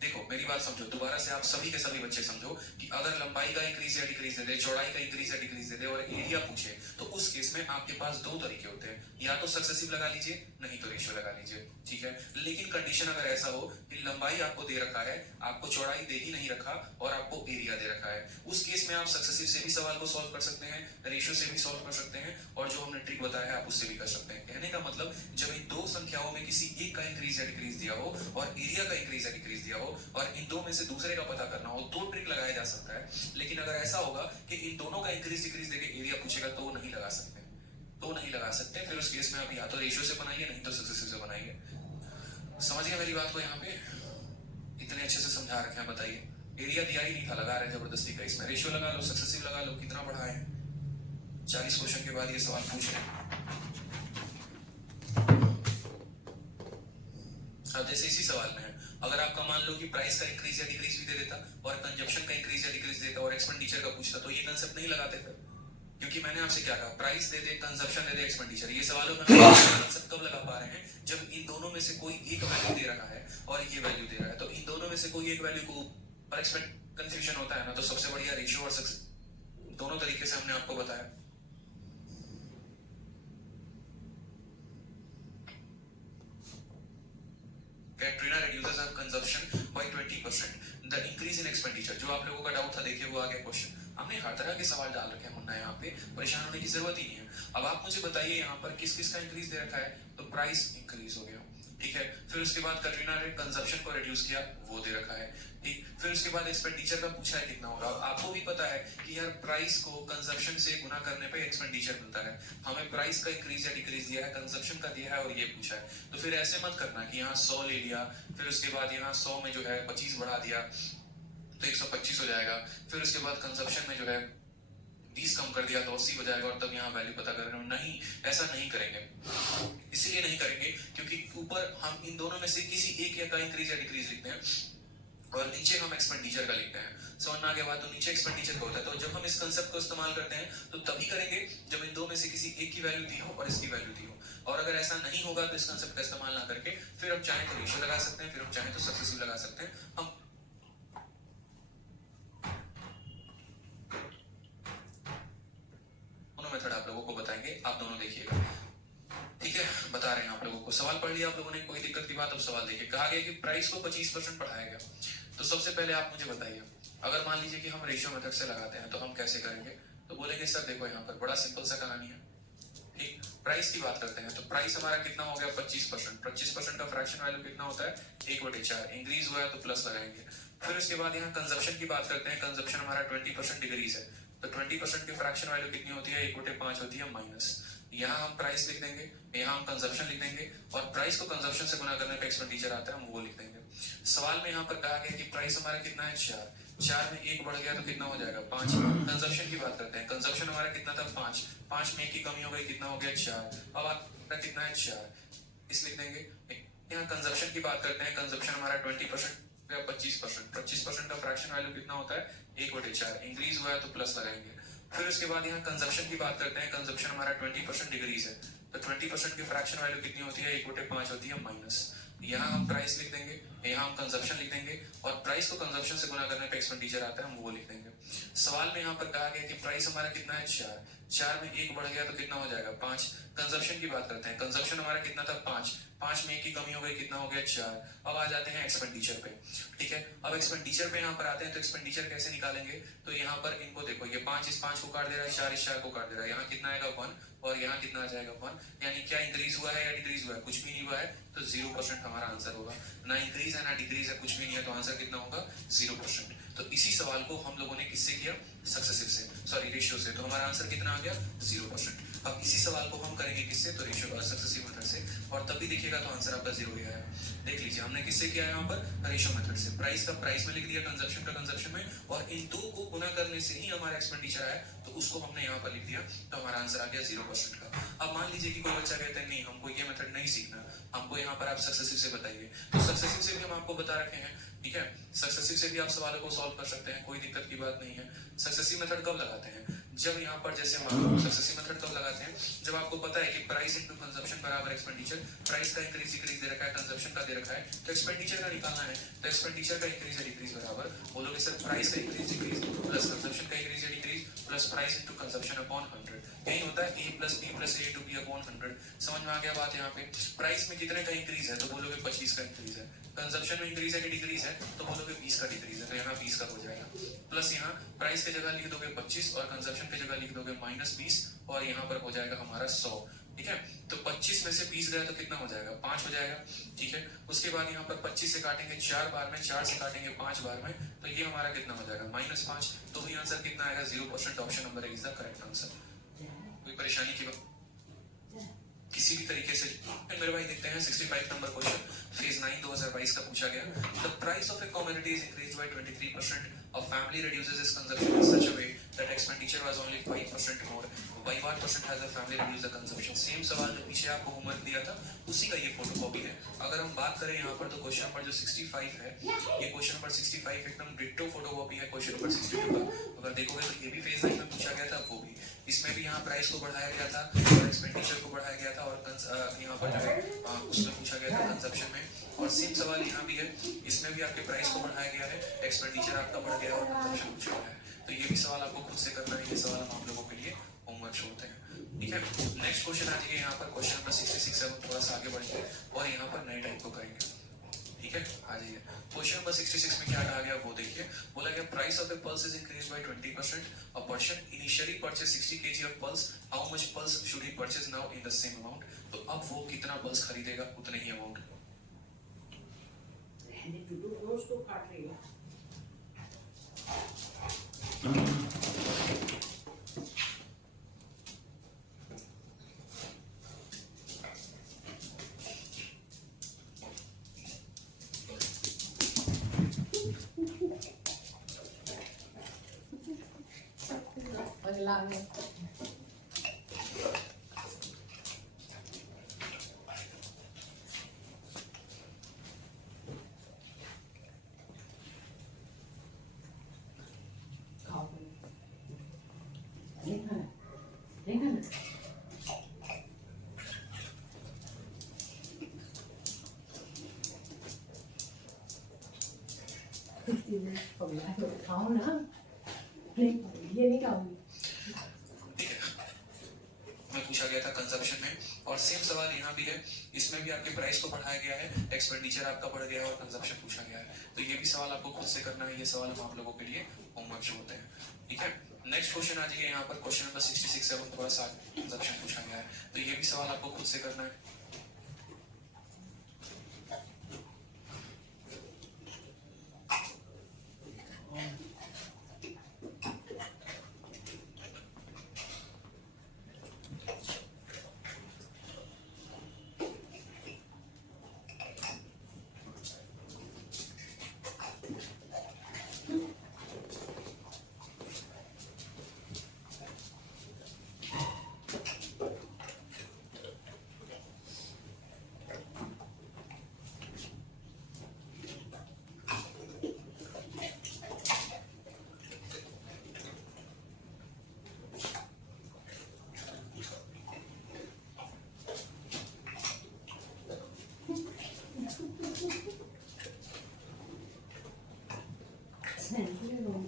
देखो मेरी बात समझो दोबारा से, आप सभी के सभी बच्चे समझो कि अगर लंबाई का इंक्रीज या डिक्रीज दे दे, चौड़ाई का इंक्रीज या डिक्रीज दे दे और एरिया पूछे, तो उस केस में आपके पास दो तरीके होते हैं, या तो सक्सेसिव लगा लीजिए नहीं तो रेशियो लगा लीजिए, ठीक है। लेकिन कंडीशन अगर ऐसा हो कि लंबाई आपको दे रखा है, आपको चौड़ाई दे ही नहीं रखा और आपको एरिया दे रखा है, उस केस में आप सक्सेसिव से भी सवाल को सॉल्व कर सकते हैं, रेशियो से भी सॉल्व कर सकते हैं, और जो हमने ट्रिक बताया है आप उससे भी कर सकते हैं। कहने का मतलब जब इन दो संख्याओं में किसी एक का इंक्रीज या डिक्रीज दिया हो और एरिया का इंक्रीज या डिक्रीज दिया हो और इन दो में से दूसरे का पता करना हो, दो ट्रिक लगाया जा सकता है। लेकिन अगर ऐसा होगा कि इन दोनों का इंक्रीज डिक्रीज देके एरिया पूछेगा तो नहीं लगा सकते, तो नहीं लगा सकते। फिर उस केस में आप या तो रेशियो से बनाइए नहीं तो सक्सेसिव से बनाइए। समझ गए मेरी बात को, यहाँ पे इतने अच्छे से समझा रखे हैं। बताइए एरिया दिया ही नहीं था, लगा रहे जबरदस्ती का, इसमें रेशियो लगा लो, सक्सेसिव लगा लो, कितना बढ़ा है। 40 क्वेश्चन के बाद ये सवाल पूछ रहे हैं। अब जैसे इसी सवाल में है, अगर आपका मान लो कि प्राइस का इंक्रीज या डिक्रीज भी दे देता और कंजप्शन का इंक्रीज या डिक्रीज देता और एक्सपेंडिचर का पूछता, तो ये कंसेप्ट नहीं लगाते फिर, क्योंकि मैंने आपसे क्या कहा, प्राइस दे दे, कंजप्शन दे दे, एक्सपेंडिचर। ये सवालों में कंसेप्ट कब लगा पा रहे हैं, जब इन दोनों में से कोई एक वैल्यू दे रहा है और ये वैल्यू दे रहा है, तो इन दोनों में से कोई एक वैल्यू को और एक्सपेक्ट कंफ्यूजन होता है ना, तो सबसे बढ़िया रेशियो और सक्सेस दोनों तरीके से हमने आपको बताया। Katrina reduces her consumption by 20%. The increase in expenditure, जो आप लोगों का डाउट था, देखिए वो आ गया क्वेश्चन। हमने हर तरह के सवाल डाल रखे हैं मुन्ना, यहाँ पे परेशान होने की जरूरत ही नहीं है। अब आप मुझे बताइए यहाँ पर किस किस का इंक्रीज दे रखा है, तो प्राइस इंक्रीज हो गया, ठीक है। फिर उसके बाद कटरीना ने कंजप्शन को रिड्यूस किया, वो दे रखा है, ठीक। फिर उसके बाद एक्सपेंडिचर का पूछा है कितना होगा। आपको भी पता है कि यार प्राइस को कंजप्शन से गुना करने पे एक्सपेंडिचर मिलता है, हमें प्राइस का इंक्रीज या डिक्रीज दिया है, कंजप्शन का दिया है और ये पूछा है। तो फिर ऐसे मत करना कि यहाँ 100 ले लिया, फिर उसके बाद यहाँ 100 में जो है 25 बढ़ा दिया तो 125 हो जाएगा, फिर उसके बाद कंजप्शन में जो है 20 कम कर दिया तो 80 हो जाएगा और तब यहाँ वैल्यू पता कर रहे हो। नहीं, ऐसा नहीं करेंगे। इसलिए नहीं करेंगे क्योंकि ऊपर हम इन दोनों में से किसी एक का इंक्रीज या डिक्रीज लिखते हैं और नीचे हम एक्सपेंडिचर का लिखते हैं। समझ आगे बात, तो नीचे एक्सपेंडिचर का होता है। तो जब हम इस कंसेप्ट को इस्तेमाल करते हैं तो तभी करेंगे जब इन दो में से किसी एक की वैल्यू दी हो और इसकी वैल्यू दी हो, और अगर ऐसा नहीं होगा तो इस कंसेप्ट का इस्तेमाल ना करके फिर हम चाहे तो रेशियो लगा सकते हैं, फिर हम चाहे तो सक्सेसिव लगा सकते हैं। हम दोनों मेथड आप लोगों को बताएंगे, आप दोनों देखिएगा, ठीक है। बता रहे हैं आप लोगों को, सवाल पढ़ लिया आप लोगों ने, कोई दिक्कत की बात। अब सवाल देखिए, कहा गया कि प्राइस को 25% बढ़ाया गया। तो सबसे पहले आप मुझे बताइए, अगर मान लीजिए कि हम रेशियो मेथड से लगाते हैं तो हम कैसे करेंगे। तो बोलेंगे सर देखो यहाँ पर बड़ा सिंपल सा कहानी है, ठीक। प्राइस की बात करते हैं तो प्राइस हमारा कितना हो गया 25%। 25% का फ्रैक्शन वैल्यू कितना होता है 1/4, इंक्रीज हुआ है तो प्लस लगाएंगे। फिर उसके बाद यहाँ कंजप्शन की बात करते हैं, कंजप्शन हमारा 20% डिक्रीज है तो 20% की फ्रैक्शन वैल्यू कितनी होती है 1/5 होती है माइनस। यहाँ हम प्राइस लिख देंगे, यहाँ हम कंजप्शन लिख देंगे, और प्राइस को कंजप्शन से गुना करने पे एक्सपेंडिचर आता है, हम वो लिख देंगे। सवाल में यहाँ पर कहा गया कि प्राइस हमारा कितना है 4, 4 में 1 बढ़ गया तो कितना हो जाएगा 5। कंजप्शन की बात करते हैं, कंजप्शन हमारा कितना था 5, 5 में 1 की कमी हो गई, कितना हो गया 4। अब आपका कितना है 4, इस लिख देंगे। यहाँ कंजप्शन की बात करते हैं, कंजप्शन हमारा 20% या 25%, 25% का फ्रैक्शन वैल्यू कितना होता है 1/4, इंक्रीज हुआ है तो प्लस लगाएंगे। फिर उसके बाद यहाँ कंजप्शन की बात करते हैं, कंजप्शन हमारा 20% डिक्रीज है, तो 20% की फ्रैक्शन वैल्यू कितनी होती है 1/5 होती है माइनस। यहाँ हम प्राइस लिख देंगे, यहाँ हम कंजप्शन लिख देंगे, और प्राइस को कंजप्शन से गुना करने पे एक्सपेंडिचर आता है, हम वो लिख देंगे। सवाल में यहाँ पर कहा गया कि प्राइस हमारा कितना है 4, 4 में 1 बढ़ गया तो कितना हो जाएगा 5। कंजप्शन की बात करते हैं, कंजप्शन हमारा कितना था 5, 5 में 1 की कमी हो गई, कितना हो गया 4। अब आ जाते हैं एक्सपेंडिचर पे, ठीक है। अब एक्सपेंडिचर पे यहाँ पर आते हैं, तो एक्सपेंडिचर कैसे निकालेंगे, तो यहाँ पर इनको देखो, ये 5 इस 5 को काट दे रहा है, 4 इस 4 को काट दे रहा है, यहाँ कितना आएगा 1, और यहाँ कितना आ जाएगा 1, यानी क्या इंक्रीज हुआ है या डिक्रीज हुआ है, कुछ भी नहीं हुआ है, तो 0% हमारा आंसर होगा। ना इंक्रीज है ना डिक्रीज है, कुछ भी नहीं है, तो आंसर कितना होगा 0%। तो इसी सवाल को हम लोगों ने किससे किया, सक्सेसिव से, सॉरी रेशियो से, तो हमारा आंसर कितना आ गया 0%। अब इसी सवाल को हम करेंगे किससे, तो रेशियो सक्सेसिव मेथड से, और तभी देखिएगा तो आंसर आपका 0 ही आया। देख लीजिए हमने किससे किया है, यहाँ पर रेशियो मेथड से, प्राइस का प्राइस में लिख दिया, कंजप्शन का कंजप्शन में, और इन दो को गुना करने से ही हमारा एक्सपेंडिचर आया, तो उसको हमने यहाँ पर लिख दिया, तो हमारा आंसर आ गया 0% का। अब मान लीजिए कि कोई बच्चा कहता है नहीं हमको ये मेथड नहीं सीखना, हमको यहाँ पर आप सक्सेसिव से बताइए, तो सक्सेसिव से भी हम आपको बता रखे हैं, ठीक है। सक्सेसिव से भी आप सवालों को सॉल्व कर सकते हैं, कोई दिक्कत की बात नहीं है। सक्सेसिव मेथड कब लगाते हैं, जब यहाँ पर जैसे मान लो सक्सेसिव मेथड कब लगाते हैं, जब आपको पता है कि प्राइस इनटू कंजप्शन बराबर एक्सपेंडिचर, प्राइस का इंक्रीज डिक्रीज दे रखा है, कंजप्शन का दे रखा है, तो एक्सपेंडिचर का निकालना है, तो एक्सपेंडिचर का इंक्रीज या डिक्रीज बराबर बोलोगे सर प्राइस का इंक्रीज डिक्रीज प्लस कंजप्शन का इंक्रीज या decrease plus price into consumption upon 100, यही होता है a plus b plus a to b upon 100। समझ में आ गया बात। यहाँ पे प्राइस में कितने का इंक्रीज है, तो बोलोगे 25 का इंक्रीज है, कंजप्शन में इंक्रीज है कि डिक्रीज है, तो बोलोगे 20 का डिक्रीज है, तो यहाँ 20 का हो जाएगा, प्लस यहाँ प्राइस की जगह लिख दोगे 25 और कंजप्शन की जगह लिख दोगे -20, और यहाँ पर हो जाएगा हमारा 100, ठीक है। तो 25 में से 20 गया तो कितना हो जाएगा 5 हो जाएगा, ठीक है। उसके बाद यहाँ पर 25 से काटेंगे 4 बार में, 4 से काटेंगे 5 बार में, तो ये हमारा कितना हो जाएगा -5, तो भी आंसर कितना आएगा 0%, option number is the correct answer. कोई परेशानी की बात किसी भी तरीके से, मेरे भाई देखते हैं 65 नंबर क्वेश्चन, फेज 9 2022 का पूछा गया। The price of A commodity is increased by 23%, a family reduces its consumption in such a way that expenditure was only 5% more, by what percent has the family reduced the consumption। Same सवाल जो पीछे आपको homework दिया था उसी का ये photocopy है। अगर हम बात करें यहाँ पर तो क्वेश्चन नंबर जो 65 है, ये क्वेश्चन नंबर 65 एकदम डिट्टो फोटोकॉपी है क्वेश्चन नंबर 62 का। अगर देखोगे तो ये भी फेज 9 में पूछा गया था, वो भी, इसमें भी यहाँ प्राइस को बढ़ाया गया था और एक्सपेंडिचर को बढ़ाया गया था, और यहाँ पर जो है उसमें पूछा गया था कंजप्शन में, और सेम सवाल यहाँ भी है, इसमें भी आपके प्राइस को बढ़ाया गया है, एक्सपेंडिचर आपका बढ़ गया और कंजप्शन पूछा गया है। तो ये भी सवाल आपको खुद से करना है, ये सवाल हम आप लोगों के लिए होमवर्क छोड़ते हैं, ठीक है। नेक्स्ट क्वेश्चन आ जाइए यहाँ पर क्वेश्चन नंबर 66 से हम थोड़ा सा आगे बढ़ेंगे और यहाँ पर नए टाइप को करेंगे, ठीक है। आ जाइए क्वेश्चन नंबर 66 में क्या कहा गया वो देखिए। बोला गया price of A pulse is increased by 20%, a person initially purchase 60 kg of pulse, how much pulse should he purchase now in the same amount. तो अब वो कितना पल्स खरीदेगा उतने ही अमाउंट को। उसको काट लेगा। अगला खाओ ना, ये नहीं खाऊंगी। में पूछा गया था कंजप्शन में, और सेम सवाल यहाँ भी है, इसमें भी आपके प्राइस को बढ़ाया गया है, एक्सपेंडिचर आपका बढ़ गया है और कंजप्शन पूछा गया है। तो ये भी सवाल आपको खुद से करना है, ये सवाल हम आप लोगों के लिए होमवर्क होते हैं, ठीक है। नेक्स्ट क्वेश्चन आ जाइए यहाँ पर क्वेश्चन नंबर 66 से थोड़ा सा कंजप्शन पूछा गया है, तो ये भी सवाल आपको खुद से करना है।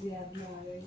याद नहीं आ रही।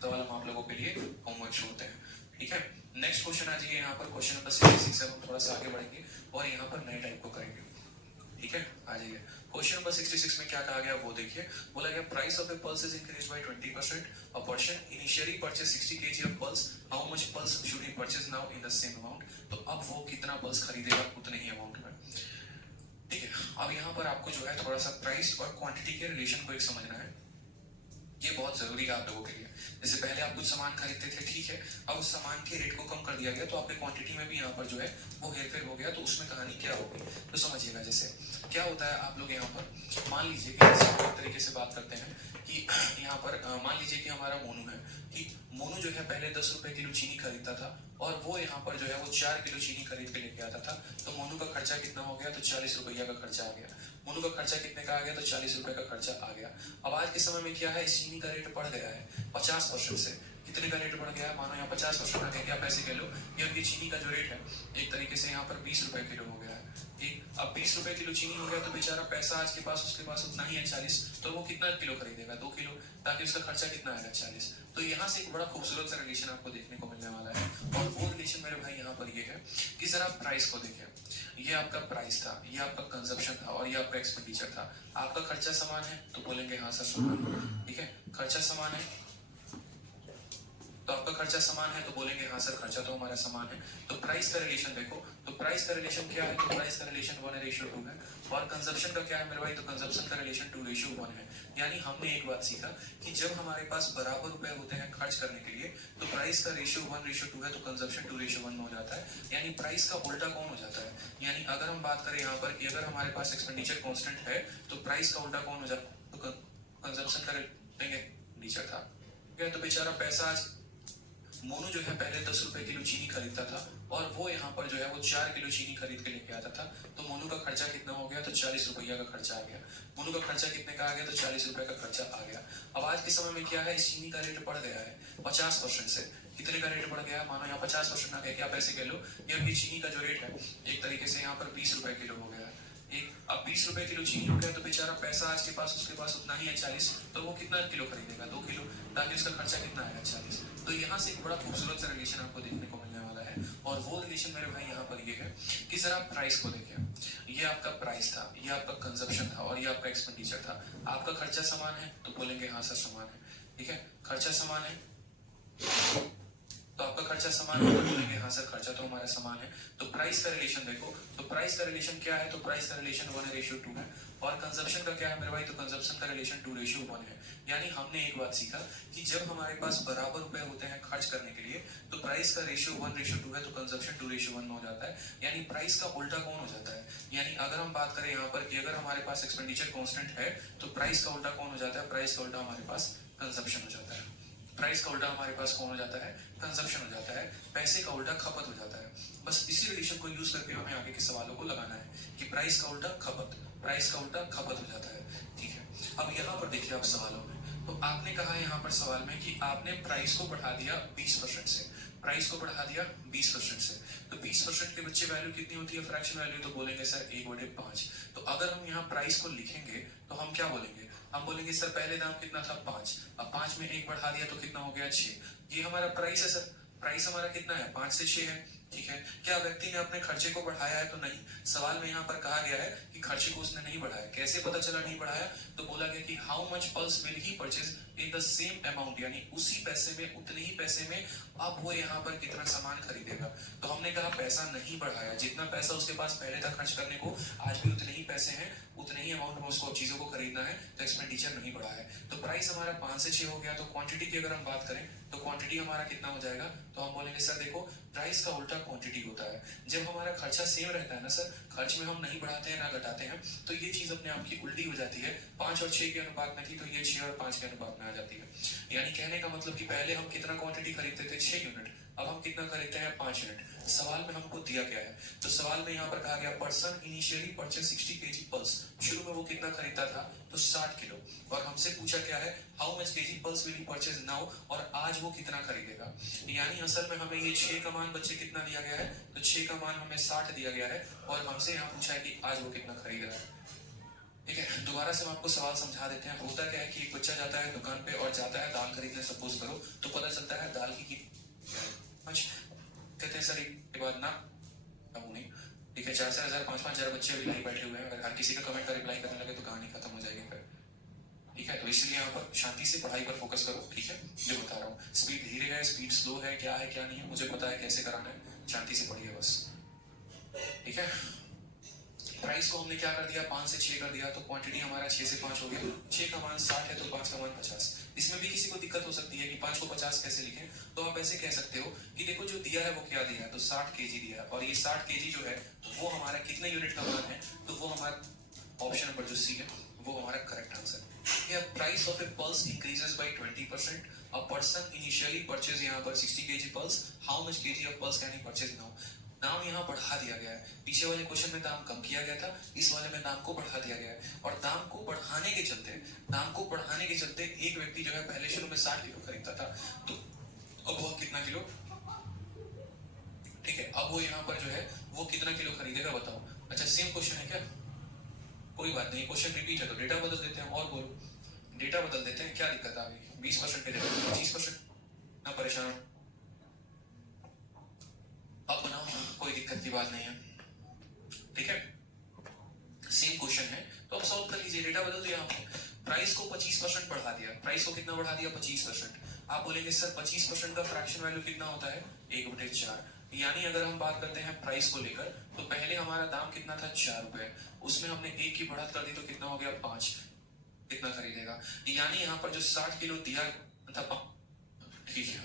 तो वाला हम आप लोगों के लिए होमवर्क शुरू होते हैं। ठीक है, नेक्स्ट क्वेश्चन आ जाइए यहाँ पर क्वेश्चन नंबर 66 से हम थोड़ा सा आगे बढ़ेंगे और यहाँ पर नए टाइप को करेंगे। ठीक है, आ जाइए क्वेश्चन नंबर 66 में क्या कहा गया वो देखिए। बोला गया price of A pulse is increase by 20%, a person initially purchase 60 kg of pulse, how much pulse should he purchase now in the same amount. तो अब वो कितना पल्स खरीदेगा उतने ही अमाउंट में। ठीक है, अब यहाँ पर आपको जो है थोड़ा सा प्राइस और क्वांटिटी के रिलेशन को एक समझना है, ये बहुत जरूरी है आप लोगों के लिए। जैसे पहले आप कुछ सामान खरीदते थे, ठीक है, अब उस सामान के रेट को कम कर दिया गया तो आपके क्वांटिटी में भी यहाँ पर जो है वो हेरफेर हो गया, तो उसमें कहानी क्या होगी तो समझिएगा। जैसे क्या होता है, आप लोग यहाँ पर मान लीजिए कि एक तरीके से बात करते हैं कि यहाँ पर मान लीजिए कि हमारा मोनू है, कि मोनू जो है पहले 10 रुपए किलो चीनी खरीदता था और वो यहाँ पर जो है वो 4 किलो चीनी खरीद के लेके आता था। तो मोनू का खर्चा कितना हो गया, तो 40 रुपया का खर्चा आ गया। मोनू का खर्चा कितने का आ गया, तो 40 रुपए का खर्चा आ गया। अब आज के समय में क्या है, चीनी का रेट बढ़ गया है 50% से। कितने का रेट बढ़ गया है, मानो यहाँ 50% आ गया, पैसे कह लो, ये अब ये चीनी का जो रेट है एक तरीके से यहाँ पर 20 रुपए किलो हो गया है। ठीक, अब 20 रुपए किलो चीनी हो गया तो बेचारा पैसा आज के पास उसके पास उतना ही है 40, तो वो कितना किलो खरीदेगा, 2 किलो, ताकि उसका खर्चा कितना आएगा 40। तो यहाँ से एक बड़ा खूबसूरत सा रिलेशन आपको देखने को मिलने वाला है, और वो रिलेशन मेरे भाई यहाँ पर ये है कि जरा प्राइस को देखें। ये आपका प्राइस था, ये आपका कंजप्शन था और ये आपका एक्सपेंडिचर था। आपका खर्चा समान है तो बोलेंगे हाँ सर समान। ठीक है, खर्चा समान है तो आपका खर्चा समान है तो बोलेंगे हाँ सर खर्चा तो हमारा समान है। तो प्राइस का रिलेशन देखो, तो प्राइस का रिलेशन क्या है, तो प्राइस का रिलेशन 1:2 है। और कंजप्शन का क्या है मेरे भाई, तो कंजप्शन का रिलेशन 2:1 है। यानी हमने एक बात सीखा कि जब हमारे पास बराबर रुपए होते हैं खर्च करने के लिए तो प्राइस का रेशियो 1:2 है, तो कंजप्शन 2:1 में हो जाता है। यानी प्राइस का उल्टा कौन हो जाता है, यानी अगर हम बात करें यहाँ पर कि अगर हमारे पास एक्सपेंडिचर कांस्टेंट है तो प्राइस का उल्टा कौन हो जाता है, तो कंजप्शन का एक्सपेंडिचर था। ठीक है, तो बेचारा पैसा आज मोनू जो है पहले 10 रुपए किलो चीनी खरीदता था और वो यहाँ पर जो है वो 4 किलो चीनी खरीद के लेके आता था। तो मोनू का खर्चा कितना हो गया? तो 40 रुपया का खर्चा आ गया। मोनू का खर्चा कितने का आ गया? तो 40 रुपए का खर्चा आ गया। अब आज के समय में क्या है, इस चीनी का रेट बढ़ गया है 50% से। कितने का रेट बढ़ गया है? मानो यहाँ 50% आ गया, क्या पैसे कह लो, ये अभी चीनी का जो रेट है एक तरीके से यहाँ पर 20 रुपए किलो हो गया है। अब 20 रुपए किलो चीनी हो गया तो बेचारा पैसा आज के पास उसके पास उतना ही है 40, तो वो कितना किलो खरीदेगा? 2 किलो, ताकि उसका खर्चा कितना आएगा? 40। तो यहाँ से एक बड़ा खूबसूरत सा रिलेशन आपको देखने को मिलने वाला है, और वो रिलेशन मेरे भाई यहाँ पर ये है कि जरा आप प्राइस को देखें। ये आपका प्राइस था, ये आपका कंजप्शन था, और ये आपका एक्सपेंडिचर था। आपका खर्चा समान है तो बोलेंगे हाँ सर समान है। ठीक है, खर्चा समान है तो आपका खर्चा समान है तो बोलेंगे हाँ सर खर्चा तो हमारा समान है। तो प्राइस का रिलेशन देखो, तो प्राइस का रिलेशन क्या है? तो प्राइस का रिलेशन 1:2 है। और कंजप्शन का क्या है मेरे भाई? तो कंजप्शन का रिलेशन 2:1 है। यानी हमने एक बात सीखा कि जब हमारे पास बराबर रुपए होते हैं खर्च करने के लिए, तो प्राइस का रेशियो 1:2 है तो कंजप्शन 2:1 में हो जाता है। यानी प्राइस का उल्टा कौन हो जाता है? यानी अगर हम बात करें यहाँ पर कि अगर हमारे पास एक्सपेंडिचर कांस्टेंट है तो प्राइस का उल्टा कौन हो जाता है? प्राइस का उल्टा हमारे पास कंजप्शन हो जाता है। प्राइस का उल्टा हमारे पास कौन हो जाता है? कंजप्शन हो जाता है। पैसे का उल्टा खपत हो जाता है। बस इसी रिलेशन को यूज करके हमें आगे के सवालों को लगाना है कि प्राइस का उल्टा खपत, प्राइस का उल्टा खपत हो जाता है। ठीक है, अब यहाँ पर देखिए आप सवालों में, तो आपने कहा यहाँ पर सवाल में कि आपने प्राइस को बढ़ा दिया 20% से, प्राइस को बढ़ा दिया 20% से। तो 20% के बच्चे वैल्यू कितनी होती है फ्रैक्शन वैल्यू? तो बोलेंगे सर 1/5। तो अगर हम यहाँ प्राइस को लिखेंगे तो हम क्या बोलेंगे? हम बोलेंगे सर पहले दाम कितना था 5, अब 5 में 1 बढ़ा दिया तो कितना हो गया 6। ये हमारा प्राइस है सर, प्राइस हमारा कितना है? 5 से 6 है। ठीक है, क्या व्यक्ति ने अपने खर्चे को बढ़ाया है? तो नहीं। सवाल में यहाँ पर कहा गया है कि खर्चे को उसने नहीं बढ़ाया। कैसे पता चला नहीं बढ़ाया? तो बोला गया कि how much pulse will he purchase in the same amount, यानी उसी पैसे में, उतने ही पैसे में अब वो यहाँ पर कितना सामान खरीदेगा। तो हमने कहा पैसा नहीं बढ़ाया, जितना पैसा उसके पास पहले था खर्च करने को, आज भी उतने ही पैसे हैं, उतने ही अमाउंट में उसको चीजों को खरीदना है, तो एक्सपेंडिचर नहीं बढ़ा है। तो प्राइस हमारा 5 से 6 हो गया। तो क्वांटिटी की अगर हम बात करें तो क्वांटिटी हमारा कितना हो जाएगा? तो हम बोलेंगे सर देखो प्राइस का उल्टा क्वांटिटी होता है। जब हमारा खर्चा सेम रहता है ना सर, खर्च में हम नहीं बढ़ाते हैं ना घटाते हैं, तो ये चीज अपने आप की उल्टी हो जाती है। 5 और 6 के अनुपात में थी तो ये 6 और 5 के अनुपात में आ जाती है। यानी कहने का मतलब कि पहले हम कितना क्वांटिटी खरीदते थे? 6 यूनिट, अब हम कितना खरीदते हैं? 5 यूनिट। सवाल में हमको दिया गया है, तो सवाल में यहाँ पर कहा गया person initially purchase 60 kg pulse. शुरू में वो कितना खरीदता था? तो 60 किलो। और हमसे पूछा क्या है? How much KG pulse will he purchase now, और आज वो कितना खरीदेगा। यानी असल में हमें ये 6 का मान बच्चे कितना दिया गया है? तो 6 का मान हमें 60 दिया गया है, और हमसे यहाँ पूछा है कि आज वो कितना खरीद रहा है। ठीक है, दोबारा से हम आपको सवाल समझा देते हैं। होता क्या है कि एक बच्चा जाता है दुकान पे और जाता है दाल खरीदने, सपोज करो, तो पता चलता है दाल की कहते हैं सर एक बार ना नहीं। ठीक है, 4,000 5,000 बच्चे अभी नहीं बैठे हुए हैं, अगर हर किसी का कमेंट का रिप्लाई करने लगे तो कहानी खत्म हो जाएगी फिर। ठीक है, तो इसलिए यहाँ पर शांति से पढ़ाई पर फोकस करो। ठीक है, जो बता रहा हूँ, स्पीड धीरे है, स्पीड स्लो है, क्या है क्या नहीं है मुझे पता है कैसे कराना है, शांति से पढ़िए बस। ठीक है, प्राइस को हमने क्या कर दिया? 5 से 6 कर दिया, तो क्वांटिटी हमारा 6 से 5 हो गया। 6 का मान 60 है तो 5 का मान 50। इसमें भी किसी को दिक्कत हो सकती है कि 5 को 50 कैसे लिखें, तो आप ऐसे कह सकते हो कि देखो जो दिया है वो क्या दिया है, तो 60 kg दिया है, और ये 60 kg जो है वो हमारा कितने यूनिट का मान है? तो वो हमारा ऑप्शन नंबर जो सी है वो हमारा करेक्ट आंसर है। Price of A pulse increases by 20%, a person initially purchase यहाँ पर 60 kg pulse, how much kg of pulse can he purchase now. दाम यहाँ बढ़ा दिया गया है। पीछे वाले क्वेश्चन में दाम कम किया गया था, इस वाले में दाम को बढ़ा दिया गया है। और दाम को बढ़ाने के चलते एक व्यक्ति जो है पहले शुरू में 60 किलो खरीदता था, तो अब वो कितना किलो? ठीक है, अब वो यहाँ पर जो है वो कितना किलो खरीदेगा बताओ। अच्छा सेम क्वेश्चन है क्या? कोई बात नहीं, क्वेश्चन रिपीट है तो डेटा बदल देते हैं। और बोलो, डेटा बदल देते हैं, क्या दिक्कत आ गई? 20% के जगह 25%, ना परेशान। अब बनाओ, कोई दिक्कत की बात नहीं है। ठीक है, सेम क्वेश्चन है तो अब सॉल्व कर लीजिए। डेटा बदल दिया हमने, प्राइस को 25% बढ़ा दिया। प्राइस को कितना बढ़ा दिया? 25%। आप बोलेंगे सर 25% का फ्रैक्शन वैल्यू कितना होता है? 1/4। यानी अगर हम बात करते हैं प्राइस को लेकर, तो पहले हमारा दाम कितना था? 4 रुपए, उसमें हमने 1 की बढ़त कर दी तो कितना हो गया? 5। कितना खरीदेगा? यानी यहाँ पर जो 60 किलो दिया था। ठीक है,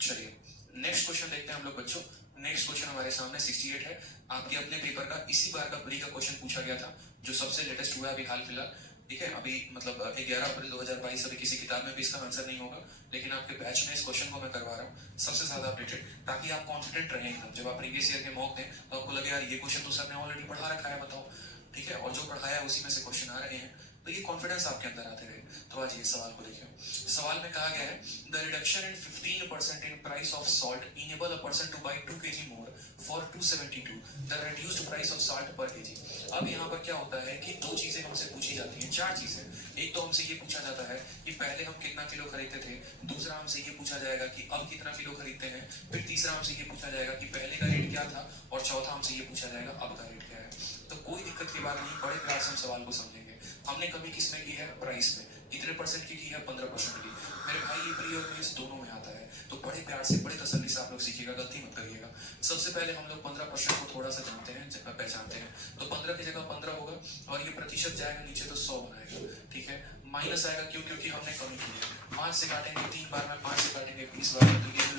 चलिए नेक्स्ट क्वेश्चन देखते हैं हम लोग बच्चों। नेक्स्ट क्वेश्चन हमारे सामने 68 है। आपके अपने पेपर का इसी बार का प्री का क्वेश्चन पूछा गया था, जो सबसे लेटेस्ट हुआ अभी हाल फिलहाल। ठीक है, अभी मतलब 11 अप्रैल 2022 अभी किसी किताब में भी इसका आंसर नहीं होगा, लेकिन आपके बैच में इस क्वेश्चन को मैं करवा रहा हूँ सबसे ज्यादा अपडेटेड, ताकि आप कॉन्फिडेंट रहें एकदम। जब आप प्रीवियस ईयर के मॉक दें तो आपको लगे यार ये क्वेश्चन तो सर ने ऑलरेडी पढ़ा रखा है, बताओ, ठीक है, और जो पढ़ाया है उसी में से क्वेश्चन आ रहे हैं, तो ये कॉन्फिडेंस आपके अंदर आते रहे। तो आज ये सवाल को देखिए। सवाल में कहा गया है the reduction in 15% in price of salt enable a person to buy 2 kg more for 272 the reduced price of salt per KG. अब यहाँ पर क्या होता है कि दो चीजें हमसे पूछी जाती हैं, चार चीजें। एक तो हमसे ये पूछा जाता है कि पहले हम कितना किलो खरीदते थे, दूसरा हमसे ये पूछा जाएगा कि अब कितना किलो खरीदते हैं, फिर तीसरा हमसे ये पूछा जाएगा कि पहले का रेट क्या था, और चौथा हमसे ये पूछा जाएगा अब का रेट क्या है। तो कोई दिक्कत की बात नहीं, बड़े प्यार से हम सवाल को समझेंगे। हमने कमी किसमें की है, प्राइस में। कितने परसेंट की है, 15% की। मेरे भाई ये प्री और मेंस दोनों में आता है, तो बड़े प्यार से बड़े तसल्ली से आप लोग सीखिएगा, गलती मत करिएगा। सबसे पहले हम लोग 15% को थोड़ा सा जानते हैं, पहचानते हैं, तो 15 की जगह 15 होगा, और ये प्रतिशत जाएगा नीचे तो 100 बनाएगा, ठीक है। माइनस आएगा क्यों, क्योंकि हमने कमी की है। 5 से काटेंगे 3 बार में, 5 से काटेंगे 20 बार में, तो ये जो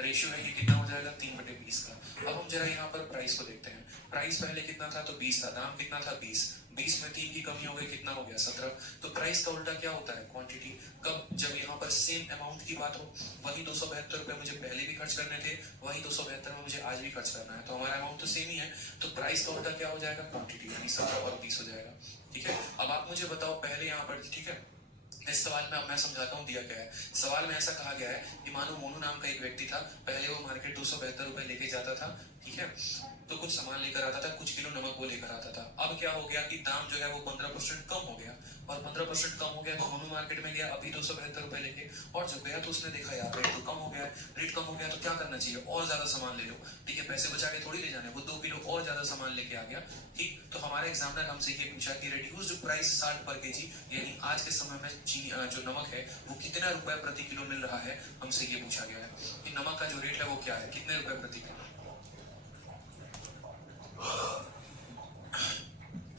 रेशियो है ये कितना हो जाएगा, 3/20 का। अब हम जरा यहाँ पर प्राइस को देखते हैं। प्राइस पहले कितना था, तो 20 था, दाम कितना था, 20 में 3 की कमी हो गई, कितना हो गया, 17। तो प्राइस का उल्टा क्या होता है, क्वांटिटी। कब, जब यहाँ पर सेम अमाउंट की बात हो, वही 272 रुपए मुझे पहले भी खर्च करने थे, वही 272 में मुझे आज भी खर्च करना है, तो हमारा अमाउंट तो सेम ही है, तो प्राइस का उल्टा क्या हो जाएगा, क्वांटिटी, यानी 17 और 20 हो जाएगा, ठीक है। अब आप मुझे बताओ पहले यहाँ पर, ठीक है, इस सवाल में अब मैं समझाता हूँ दिया क्या है। सवाल में ऐसा कहा गया है कि मानो मोनू नाम का एक व्यक्ति था, पहले वो मार्केट 272 रुपए लेके जाता था, ठीक है, तो कुछ सामान लेकर आता था, कुछ किलो नमक वो लेकर आता था। अब क्या हो गया कि दाम जो है वो 15% कम हो गया, और 15% कम हो गया तो मोनू मार्केट में गया अभी 272 रुपए लेके, और जब गया तो उसने देखा यार रेट तो कम हो गया है, रेट कम हो गया तो क्या करना चाहिए, और ज्यादा सामान ले लो, ठीक है, पैसे बचा के थोड़ी ले जाने, वो 2 किलो और ज्यादा सामान लेके आ गया, ठीक। तो हमारा एग्जामिनर हमसे ये पूछा कि रिड्यूस्ड प्राइस 60 पर केजी, यानी आज के समय में चीनी जो नमक है वो कितना रुपए प्रति किलो मिल रहा है, हमसे ये पूछा गया है कि नमक का जो रेट है वो क्या है, कितने रुपए प्रति किलो।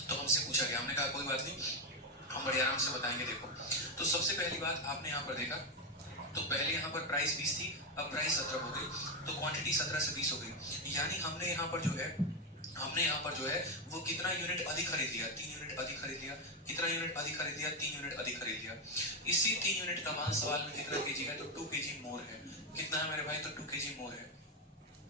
तो हमसे पूछा गया, हमने कहा कोई बात नहीं, हम बड़े आराम से बताएंगे। देखो, तो सबसे पहली बात आपने यहाँ पर देखा, तो पहले यहाँ पर प्राइस 20 थी, अब प्राइस 17 हो गई, तो क्वांटिटी 17 से 20 हो गई, यानी हमने यहाँ पर जो है वो कितना यूनिट अधिक खरीद लिया, 3 यूनिट अधिक खरीद लिया। कितना यूनिट अधिक खरीद लिया, 3 यूनिट अधिक खरीद लिया। इसी 3 यूनिट का मान सवाल में कितना केजी है, तो 2 kg मोर है। कितना है मेरे भाई, तो 2 kg मोर है,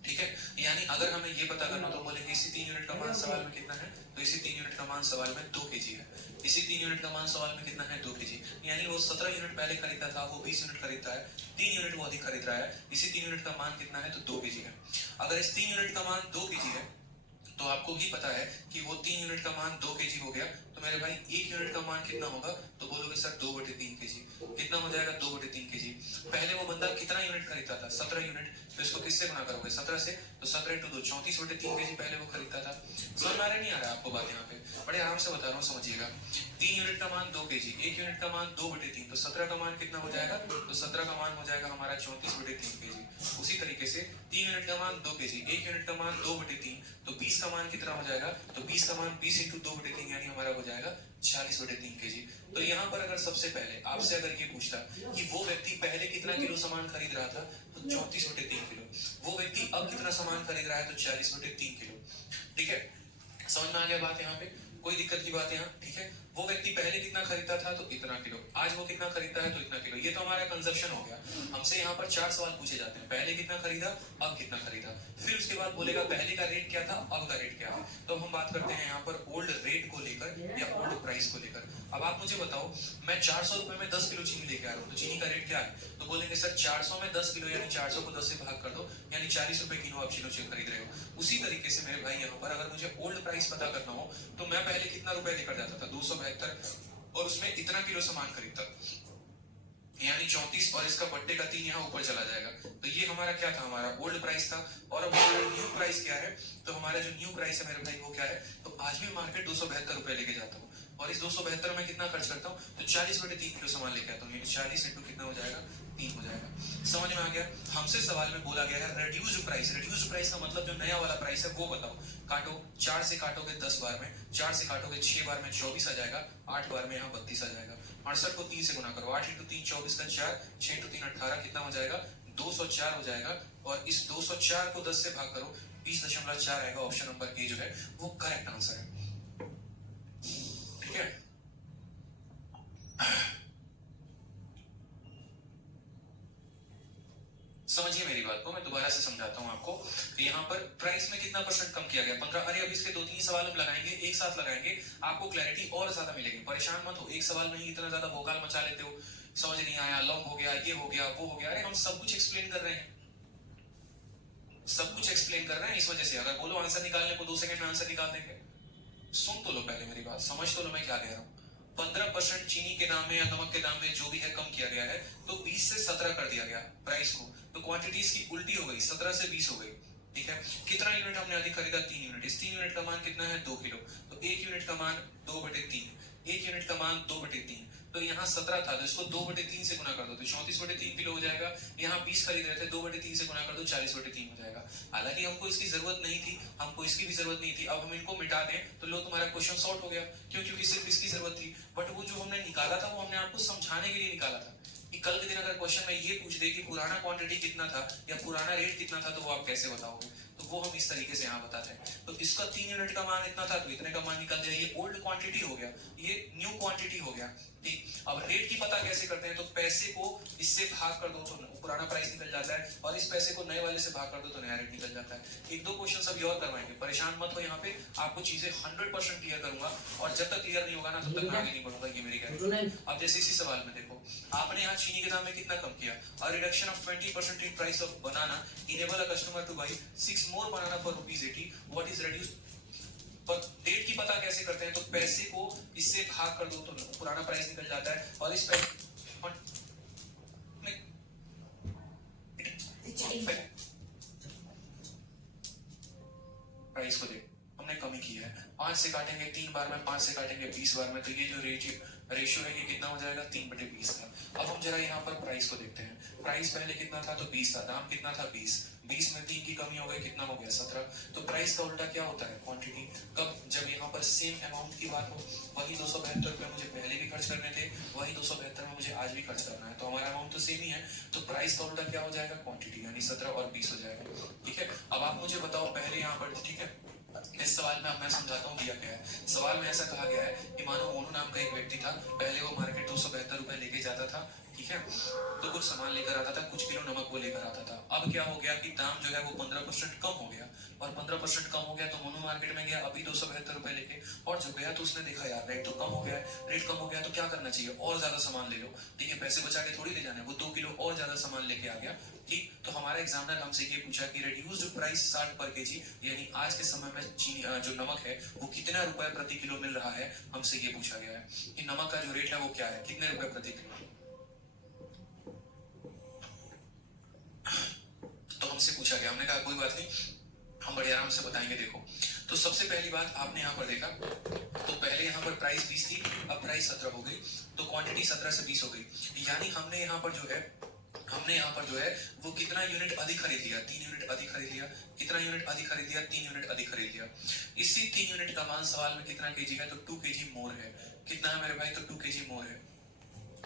ठीक है। यानी अगर हमें ये पता करना तो बोलेंगे इसी 3 यूनिट का मान सवाल में कितना है, तो इसी 3 यूनिट का मान सवाल में 2 kg है। इसी 3 यूनिट का मान सवाल में कितना है, 2 kg, यानी वो 17 यूनिट पहले खरीदता था, वो 20 यूनिट खरीदता है, 3 यूनिट वो अधिक खरीद रहा है, इसी 3 यूनिट का मान कितना है, तो 2 kg है। अगर इस 3 यूनिट का मान 2 kg है, तो आपको ही पता है कि वो 3 यूनिट का मान 2 kg हो गया, तो मेरे भाई 1 यूनिट का मान कितना होगा, तो बोलोगे सर 2/3 kg। कितना हो जाएगा, 2/3 kg। पहले वो बंदा कितना यूनिट खरीदता था, 17 यूनिट, तो इसको किससे गुणा करोगे, 17 से, तो 17 × 2 34/3 kg पहले वो खरीदता था। समझ में आ रहा नहीं आ रहा आपको बात, यहाँ पे बड़े आराम से बता रहा हूँ, समझिएगा। 3 यूनिट का मान 2 kg, 1 यूनिट का मान 2/3, तो 17 का मान कितना हो जाएगा, तो 17 का मान हो जाएगा हमारा 34/3 kg। उसी तरीके से 3 यूनिट का मान 2 kg, 1 यूनिट का मान 2/3, तो 20 का मान कितना हो जाएगा, तो 20 का मान 20 × 2/3 यानी हमारा हो जाएगा 40/3 kg। तो यहाँ पर अगर सबसे पहले आपसे अगर ये पूछता कि वो व्यक्ति पहले कितना किलो सामान खरीद रहा था, तो 34/3 किलो, वो व्यक्ति अब कितना सामान खरीद रहा है, तो 40/3 किलो, ठीक है। समझ में आ गया बात, यहाँ पे कोई दिक्कत की बात है यहाँ, ठीक है। वो व्यक्ति पहले कितना खरीदता था, तो इतना किलो, आज वो कितना खरीदता है, तो इतना किलो। ये तो हमारा कंजप्शन हो गया। हमसे यहाँ पर 4 सवाल पूछे जाते हैं, पहले कितना खरीदा, अब कितना खरीदा, फिर उसके बाद बोलेगा पहले का रेट क्या था, अब का रेट क्या है। तो हम बात करते हैं यहाँ पर ओल्ड रेट को लेकर या ओल्ड प्राइस को लेकर। अब आप मुझे बताओ, मैं 400 रुपए में 10 किलो चीनी लेके आ रहा हूँ, तो चीनी का रेट क्या है, तो बोलेंगे सर 400 में 10 किलो, यानी 400 को 10 से भाग कर दो, यानी 40 रुपए किलो आप चीनी खरीद रहे हो। उसी तरीके से मेरे भाई यहाँ पर अगर मुझे ओल्ड प्राइस पता करना हो, तो मैं पहले कितना रुपए लेकर जाता था, 272, और उसमें इतना किलो सामान खरीदता, यानी 34, और इसका बट्टे का 3 यहाँ ऊपर चला जाएगा। तो ये हमारा क्या था, हमारा ओल्ड प्राइस था। और अब हमारा न्यू प्राइस क्या है, तो हमारा जो न्यू प्राइस है मेरे भाई वो क्या है, तो आज भी मार्केट 272 रुपए लेके जाता हूँ, और इस 272 में कितना खर्च करता हूँ, तो 40/3 किलो सामान लेके आता हूँ, 40 × कितना हो जाएगा, 3 हो जाएगा। समझ में आ गया। हमसे सवाल में बोला गया है रिड्यूस्ड प्राइस। रिड्यूस्ड प्राइस का मतलब जो नया वाला प्राइस है वो बताओ। काटो, 4 से काटोगे 10 बार में, 4 से काटोगे 6 बार में 24 आ जाएगा, 8 बार में यहाँ 32 आ जाएगा। 68 को 3 से गुना करो, 8 × 3 24 का 4, 6 × 3 18, कितना हो जाएगा, 204 हो जाएगा। और इस 204 को 10 से भाग करो, 20.4 आएगा। ऑप्शन नंबर ए जो है वो करेक्ट आंसर है, ठीक है। समझिए मेरी बात को, मैं दोबारा से समझाता हूं आपको। यहाँ पर प्राइस में कितना परसेंट कम किया गया? 15। अरे अब इसके 2-3 सवाल हम लगाएंगे, एक साथ लगाएंगे, आपको क्लैरिटी और ज्यादा मिलेगी। परेशान मत हो, एक सवाल में ही इतना ज्यादा भोकाल मचा लेते हो, समझ नहीं आया, लॉन्ग हो गया, ये हो गया, वो हो गया। अरे हम सब कुछ एक्सप्लेन कर रहे हैं, सब कुछ एक्सप्लेन कर रहे हैं। इस वजह से अगर बोलो आंसर निकालने को 2 सेकंड में आंसर निकाल देंगे। सुन तो लो पहले मेरी बात, समझ तो लो मैं क्या कह रहा हूँ। 15% चीनी के दाम में या नमक के दाम में जो भी है कम किया गया है, तो 20 से 17 कर दिया गया प्राइस को। तो क्वांटिटीज की उल्टी हो गई, 17 से 20 हो गई। ठीक है, कितना यूनिट हमने अधिक खरीदा? 3 यूनिट। इस 3 यूनिट का मान कितना है? 2 किलो। तो 1 यूनिट का मान 2/3, 1 यूनिट का मान 2/3। तो यहाँ 17 था, तो इसको 2/3 से गुना कर दो तो 34/3 किलो हो जाएगा। यहाँ 20 खरीद रहे थे, 2/3 से गुना कर दो 40/3 हो जाएगा। हालांकि हमको इसकी जरूरत नहीं थी, हमको इसकी भी जरूरत नहीं थी। अब हम इनको मिटा दें तो लो तुम्हारा क्वेश्चन सॉल्व हो गया, क्यों? क्योंकि सिर्फ इसकी जरूरत थी। बट वो जो हमने निकाला था वो हमने आपको समझाने के लिए निकाला था कि कल के दिन अगर क्वेश्चन में ये पूछ दे कि पुराना क्वांटिटी कितना था या पुराना रेट कितना था, तो वो आप कैसे बताओगे? तो वो हम इस तरीके से यहाँ बताते हैं। तो इसका 3 यूनिट का मान इतना था, तो इतने का मान निकल गया। ये ओल्ड क्वांटिटी हो गया, ये न्यू क्वांटिटी हो गया। ठीक, अब रेट की पता कैसे करते हैं? तो पैसे को इससे भाग कर दो तो पुराना प्राइस निकल जाता है, और इस पैसे को नए वाले से भाग कर दो तो नया रेट निकल जाता है। 1-2 क्वेश्चन अभी और करवाएंगे, परेशान मत हो। यहाँ पे आपको चीजें 100% क्लियर करूंगा, और जब तक क्लियर नहीं होगा ना तब तक मैं आगे नहीं बढ़ूंगा, ये मेरी गारंटी। अब जैसे इसी सवाल में देखो, आपने यहाँ चीनी के दाम में कितना कम किया? A reduction of 20% in price of banana enable a customer two by 6 more banana for ₹80। What is reduced? पर डेट की पता कैसे करते हैं? तो पैसे को इससे भाग कर दो तो पुराना प्राइस निकल जाता है, और इस प्राइस को देख हमने कमी की है। 5 से काटेंगे 3 बार में, 5 से काटेंगे 20 बार में, तो ये जो रेशियो है ये कितना हो जाएगा? 3/20 का। अब हम जरा यहाँ पर प्राइस को देखते हैं। प्राइस पहले कितना था? तो 20 था। दाम कितना था? 20। 20 में 3 की कमी हो गई, कितना हो गया? 17। तो प्राइस का उल्टा क्या होता है? क्वांटिटी। कब? जब यहाँ पर सेम अमाउंट की बात हो। वही 272 रुपए मुझे पहले भी खर्च करने थे, वही 272 में मुझे आज भी खर्च करना है, तो हमारा अमाउंट तो सेम ही है। तो प्राइस का उल्टा क्या हो जाएगा? क्वांटिटी, यानी 17 और 20 हो जाएगा। ठीक है, अब आप मुझे बताओ पहले यहाँ पर, ठीक है, इस सवाल में अब मैं समझाता हूँ दिया क्या है। सवाल में ऐसा कहा गया है कि मानो मोनू नाम का एक व्यक्ति था, पहले वो मार्केट 272 रुपए लेके जाता था, ठीक है, तो कुछ सामान लेकर आता था, कुछ किलो नमक वो लेकर आता था। अब क्या हो गया कि दाम जो है वो 15% कम हो गया, और 15% कम हो गया तो मोनू मार्केट में गया अभी 272 रुपए लेके, और जो गया तो उसने देखा यार रेट तो कम हो गया है। रेट कम हो गया तो क्या करना चाहिए? और ज्यादा सामान ले लो। ठीक है, पैसे बचा के थोड़ी ले जाने, वो 2 किलो और ज्यादा सामान लेके आ गया। ठीक, तो हमारा एग्जामिनर हमसे ये पूछा कि रिड्यूस्ड प्राइस 60 पर केजी, यानी आज के समय में चीनी जो नमक है वो कितना रुपए प्रति किलो मिल रहा है, हमसे ये पूछा गया है कि नमक का जो रेट है वो क्या है, कितने रुपए प्रति किलो। तो हमसे पूछा गया, हमने कहा कोई बात नहीं, हम बड़े आराम से बताएंगे। देखो, तो सबसे पहली बात आपने यहाँ पर देखा, तो पहले यहाँ पर प्राइस 20 थी, अब प्राइस 17 हो गई, तो क्वांटिटी 17 से 20 हो गई, यानी हमने यहाँ पर जो है वो कितना यूनिट अधिक खरीद लिया? 3 यूनिट अधिक खरीद लिया। कितना यूनिट अधिक खरीद लिया? 3 यूनिट अधिक खरीद लिया। इसी 3 यूनिट का मान सवाल में कितना केजी है? तो 2 केजी मोर है। कितना है मेरे भाई? तो 2 केजी मोर है।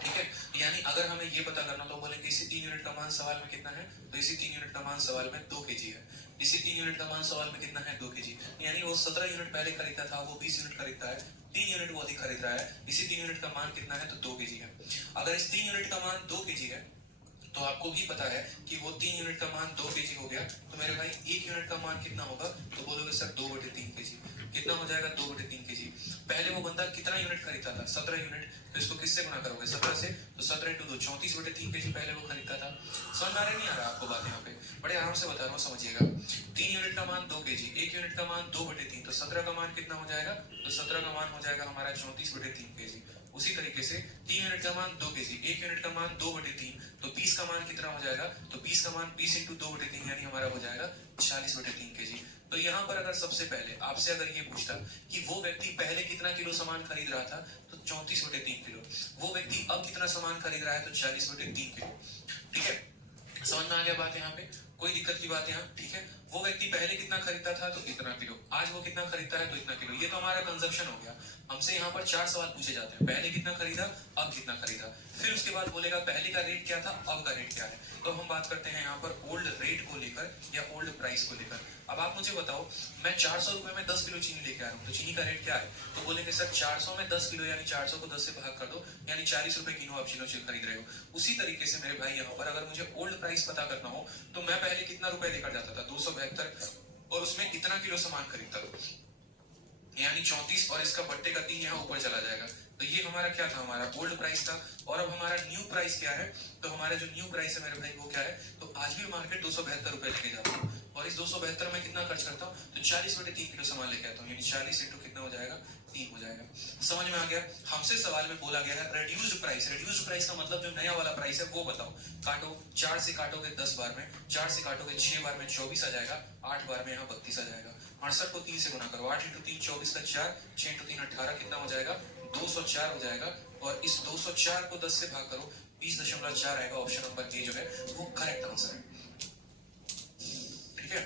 ठीक है, यानी अगर हमें ये पता करना तो बोलेंगे इसी 3 यूनिट का मान सवाल में कितना है? तो इसी 3 यूनिट का मान सवाल में 2 केजी है। इसी 3 यूनिट का मान सवाल में कितना है? 2 केजी। यानी वो 17 यूनिट पहले खरीदता था, वो 20 यूनिट खरीदता है, 3 यूनिट वो अधिक खरीद रहा है। इसी 3 यूनिट का मान कितना है? तो 2 केजी है। अगर इस 3 यूनिट का मान 2 केजी है, तो आपको भी पता है कि वो 3 यूनिट का मान 2 केजी हो गया, तो मेरे भाई 1 यूनिट का मान कितना होगा? तो बोलोगे सर 2/3 केजी। कितना हो जाएगा? 2/3 केजी। पहले वो बंदा कितना यूनिट खरीदता था? 17 यूनिट। तो इसको किससे गुना करोगे? 17 से, तो 17 × 2 34/3 केजी पहले वो खरीदता था। समझ में आ रहा नहीं आ रहा आपको बात? यहाँ पे बड़े आराम से बता रहा हूँ, समझिएगा। 3 यूनिट का मान 2 केजी, 1 यूनिट का मान 2/3, तो 17 का मान कितना हो जाएगा? तो 17 का मान हो जाएगा हमारा 34/3 केजी। उसी तरीके से 3 यूनिट का मान 2 केजी, 1 यूनिट का मान 2/3, तो 20 का मान कितना हो जाएगा? तो 20 का मान 20 × 2/3 यानी हमारा हो जाएगा 40/3 केजी। तो यहाँ पर अगर सबसे पहले आपसे अगर ये पूछता कि वो व्यक्ति पहले कितना किलो सामान खरीद रहा था, तो 34/3 किलो। वो व्यक्ति अब कितना सामान खरीद रहा है, तो 40/3 किलो। ठीक है, समझ में आ गया बात यहाँ पे? कोई दिक्कत की बात है यहाँ, ठीक है। वो व्यक्ति पहले कितना खरीदता था तो इतना किलो, आज वो कितना खरीदता है तो इतना किलो। ये तो हमारा कंजप्शन हो गया। हमसे यहाँ पर 4 सवाल पूछे जाते हैं, पहले कितना खरीदा, अब कितना खरीदा। फिर उसके बाद बोलेगा पहले का रेट क्या था, अब का रेट क्या है। तो हम बात करते हैं यहाँ पर ओल्ड रेट को लेकर या ओल्ड प्राइस को लेकर। अब आप मुझे बताओ, मैं 400 रुपए में 10 किलो चीनी लेके आ रहा हूँ, तो चीनी का रेट क्या है। तो बोलेंगे सर 400 में 10 किलो यानी 400 को 10 से भाग कर दो, यानी 40 रुपए किलो आप चीनी खरीद रहे हो। उसी तरीके से मेरे भाई यहाँ पर अगर मुझे ओल्ड प्राइस पता करना हो तो मैं पहले कितना रुपए लेकर जाता था, 272, और उसमें कितना किलो सामान खरीदता था, यानी 34, और इसका बट्टे का 3 यहाँ ऊपर चला जाएगा। तो ये हमारा क्या था, हमारा ओल्ड प्राइस था। और अब हमारा न्यू प्राइस क्या है, तो हमारा जो न्यू प्राइस है मेरे भाई वो क्या है, तो आज भी मार्केट 272 रुपए लेके जाता हूँ, और इस 272 में कितना खर्च करता हूँ, तो 40/3 किलो सामान लेके आता हूँ, यानी 40 इंटू कितना हो जाएगा, 3 हो जाएगा। समझ में आ गया। हमसे सवाल में बोला गया है रेड्यूस्ड प्राइस। रेड्यूस्ड प्राइस का मतलब जो नया वाला प्राइस है वो बताओ। काटो, 4 से काटोगे 10 बार में, 4 से काटोगे 6 बार में 24 आ जाएगा, 8 बार में यहाँ 32 आ जाएगा। 68 को 3 से गुना करो, 8 इंटू 3 24 का 4, 6 इंटू 3 18, कितना हो जाएगा, 204 हो जाएगा। और इस 204 को 10 से भाग करो, 20.4 आएगा। ऑप्शन नंबर ए जो है वो करेक्ट आंसर है, ठीक है।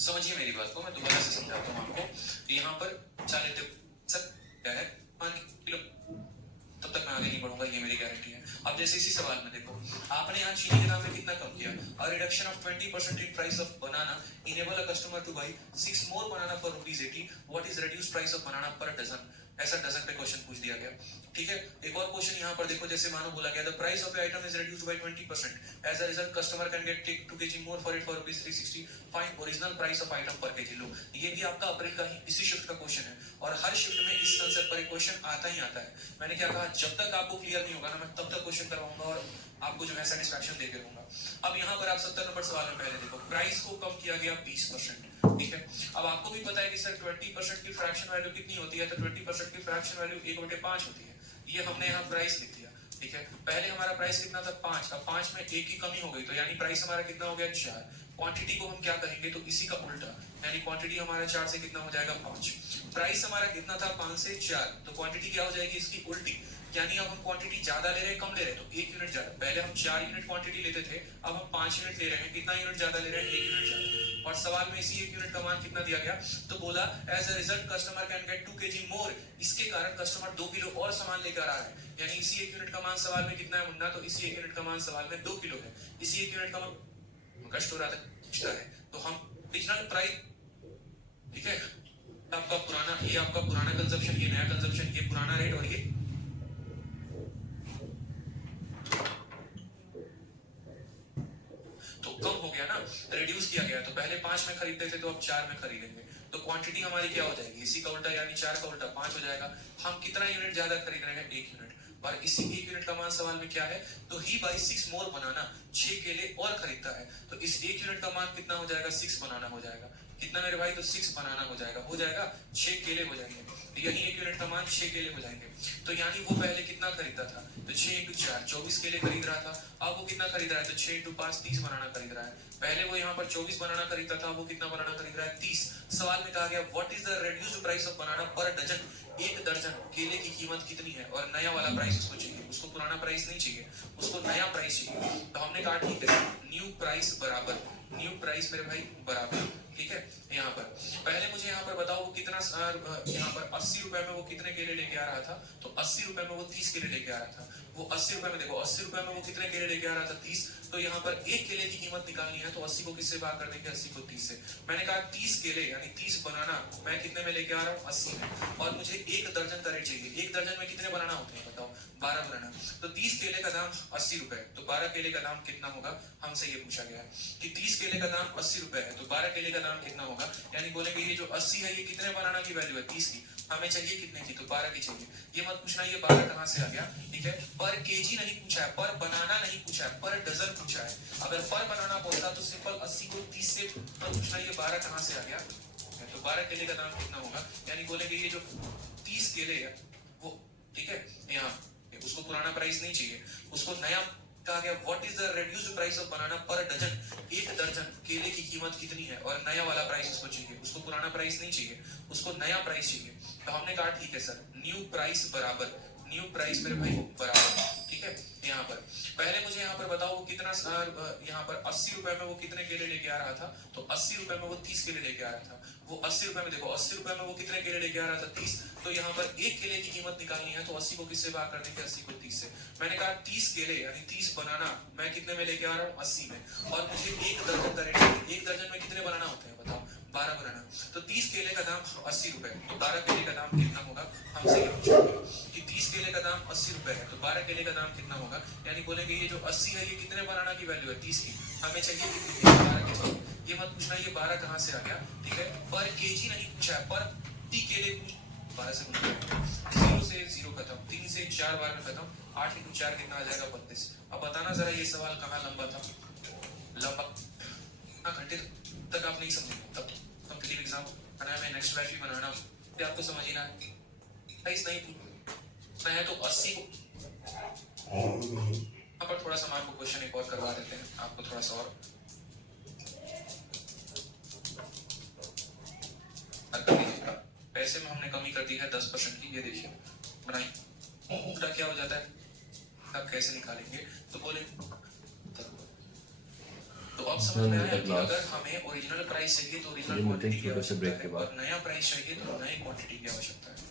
समझिए मेरी बात को, मैं दोबारा से समझाता हूँ आपको। यहाँ पर 40 क्या है, 5 किलो, तब तक मैं आगे नहीं बढ़ूंगा, ये मेरी गारंटी है। अब जैसे इसी सवाल में देखो, आपने यहाँ चीनी के दाम में कितना कम किया, a reduction of 20% in price of banana enable a customer to buy 6 more banana for ₹80, what is reduced price of banana per dozen. ऐसा डजन पे क्वेश्चन पूछ दिया गया, ठीक है। एक और क्वेश्चन यहाँ पर देखो, जैसे मानो बोला गया the price of item is reduced by 20%, as a result customer can get take 2 kg more for it for ₹360, find original price of item per KG. लो, ये भी आपका अप्रैल का ही इसी शिफ्ट का क्वेश्चन है, और हर शिफ्ट में इस कंसेप्ट पर एक क्वेश्चन आता ही आता है। मैंने क्या कहा, जब तक आपको क्लियर नहीं होगा ना, मैं तब तक क्वेश्चन करवाऊंगा और आपको जो है सेटिस्फैक्शन देके रहूंगा। अब यहाँ पर आप 70 नंबर सवाल में पहले देखो, प्राइस को कम किया गया 20%, ठीक है। अब आपको भी पता है कि सर 20% की फ्रैक्शन वैल्यू कितनी होती है, तो 20% की फ्रैक्शन वैल्यू 1/5 होती है। ये हमने यहाँ प्राइस लिख दिया, ठीक है। पहले हमारा प्राइस कितना था, 5, अब 5 में 1 की कमी हो गई, तो यानी प्राइस हमारा कितना हो गया, 4। क्वांटिटी को हम क्या कहेंगे, तो इसी का उल्टा, यानी क्वांटिटी हमारा 4 से कितना हो जाएगा, 5। प्राइस हमारा कितना था, 5 से 4, तो क्वांटिटी क्या हो जाएगी, इसकी उल्टी। यानी अब हम क्वांटिटी ज्यादा ले रहे हैं, कम ले रहे हैं, तो 1 यूनिट ज्यादा। पहले हम 4 यूनिट क्वांटिटी लेते थे, अब हम 5 यूनिट ले रहे हैं, कितना यूनिट ज्यादा ले रहे हैं, 1 यूनिट ज्यादा। और सवाल में इसी 1 यूनिट का मान कितना दिया गया, तो बोला as a result customer can get 2 kg more, इसके कारण कस्टमर 2 किलो और सामान लेकर आ रहा है। यानी इसी 1 यूनिट का मान सवाल में कितना है मुन्ना, तो इसी 1 यूनिट का मान सवाल में 2 किलो है। इसी 1 यूनिट का मान कष्ट हो रहा था, तो हम ओरिजिनल प्राइस, ठीक है। आपका पुराना, ये आपका पुराना कंजप्शन, ये नया कंजप्शन, ये पुराना रेट और ये तो कम हो गया ना, रिड्यूस किया गया। तो पहले 5 में खरीदते थे, तो अब 4 में खरीदेंगे, तो क्वांटिटी हमारी क्या हो जाएगी, इसी का उल्टा, यानी 4 का उल्टा 5 हो जाएगा। हम कितना यूनिट ज्यादा खरीद रहे हैं, 1 यूनिट, और इसी 1 यूनिट का मान सवाल में क्या है, तो ही बाई 6 मोर बनाना, 6 केले और खरीदता है, तो इस 1 यूनिट का मान कितना हो जाएगा, 6 बनाना हो जाएगा। कितना मेरे भाई, तो 6 बनाना हो जाएगा 6 केले हो जाएंगे, तो यही 1 यूनिट का मान 6 केले हो जाएंगे। तो यानी वो पहले कितना खरीदता था, तो 6 इंटू 4 24 केले खरीद रहा था, अब वो कितना खरीद रहा है, तो 6 इंटू 5 30 बनाना खरीद रहा है। पहले वो यहाँ पर 24 बनाना खरीदता था, वो कितना बनाना खरीद रहा है, 30। सवाल में कहा गया what is the reduced price of banana per dozen, 1 दर्जन केले की कीमत कितनी है, और नया वाला प्राइस उसको चाहिए, उसको पुराना प्राइस नहीं चाहिए, उसको नया प्राइस चाहिए। तो हमने कहा ठीक है, न्यू प्राइस बराबर, न्यू प्राइस मेरे भाई बराबर, ठीक है। यहाँ पर पहले मुझे यहाँ पर बताओ वो कितना, यहाँ पर 80 रुपए में वो कितने केले लेके आ रहा था, तो 80 रुपए में वो 30 केले लेके आ रहा था। वो 80 रुपए में देखो, 80 रुपए में वो कितने केले लेके आ रहा था, 30। तो यहाँ पर 1 केले की कीमत निकालनी है, तो 80 को किससे भाग कर देंगे, 80 को 30 से। मैंने कहा 30 केले यानी 30 बनाना मैं कितने में लेके आ रहा हूँ, 80 में, और मुझे 1 दर्जन का रेट चाहिए। 1 दर्जन में कितने बनाना होते हैं बताओ, 12 बनाना। तो 30 केले का दाम 80 रुपए, तो 12 केले का दाम कितना होगा, हमसे ये पूछा गया है कि 30 केले का दाम 80 रुपए है, तो 12 केले का दाम कितना होगा। यानी बोलेंगे ये जो 80 है ये कितने बनाना की वैल्यू है, 30 की, हमें चाहिए कितने की, तो 12 की चाहिए। ये मत पूछना ये 12 कहां से आ गया, ठीक है। पर केजी नहीं पूछा है, पर बनाना नहीं पूछा है, पर डजन पूछा है। अगर पर बनाना बोलता तो सिंपल 80 को 30 से पूछना ये 12 कहां से आ गया, तो 12 केले का दाम कितना होगा। यानी बोलेंगे ये जो 30 केले है वो, ठीक है, यहाँ उसको पुराना प्राइस नहीं चाहिए, उसको नया कहा गया what is the reduced price of banana per dozen, 1 दर्जन केले की कीमत कितनी है, और नया वाला प्राइस उसको चाहिए, उसको पुराना प्राइस नहीं चाहिए, उसको नया प्राइस चाहिए। तो हमने कहा ठीक है सर, न्यू प्राइस बराबर, न्यू प्राइस मेरे भाई बराबर, ठीक है। यहाँ पर पहले मुझे यहाँ पर बताओ वो कितना यहाँ पर 80 रुपए में वो कितने केले लेके आ रहा था, तो 80 रुपए में वो 30 केले लेके आ रहा था। वो 80 रुपए में देखो 80 रुपए में वो कितने केले लेके आ रहा था 30, तो यहाँ पर एक केले की कीमत निकालनी है, तो 80 को किससे भाग कर देंगे, 80 को 30 से। मैंने कहा 30 केले यानी 30 बनाना मैं कितने में लेके आ रहा हूँ, 80 में, और मुझे एक दर्जन का रेट, एक दर्जन में कितने बनाना होते हैं बताओ, 12 बनाना। तो 30 केले का दाम 80 रुपए, तो 12 केले का दाम कितना होगा, हमसे ये पूछेंगे कि 30 केले का दाम 80 रुपए है, तो 12 केले का दाम कितना होगा, यानी बोलेंगे ये जो 80 है ये कितने बनाना की वैल्यू है, 30 की, हमें चाहिए कितनी, 12 की चाहिए। ये मत पूछना ये 12 कहाँ से आ गया, ठीक है, पर केजी नहीं पूछा है, पर टी केले 12 से गुणा करें, 0 से 0 खत्म, 3 से 4 बार में खत्म, 8 into 4 कितना आ जाएगा, 32। अब बताना जरा ये सवाल कहाँ लंबा था, लंबा घंटे तक आप नहीं समझेंगे, तब कंप्लीट एग्जाम बनाया मैं, नेक्स्ट बैच भी बनाना, फिर आपको समझ ही ना आए, नहीं पूछना है तो 80 को यहाँ पर थोड़ा सा हम आपको क्वेश्चन एक और करवा देते हैं, आपको थोड़ा सा और पैसे में हमने कमी कर दी है 10% की, ये देखिए बनाइए, उल्टा क्या हो जाता है, आप कैसे निकालेंगे, तो बोले तो अब समझ में आया कि अगर हमें ओरिजिनल प्राइस चाहिए तो ओरिजिनल क्वांटिटी की आवश्यकता है, और नया प्राइस चाहिए तो नए क्वांटिटी की आवश्यकता है।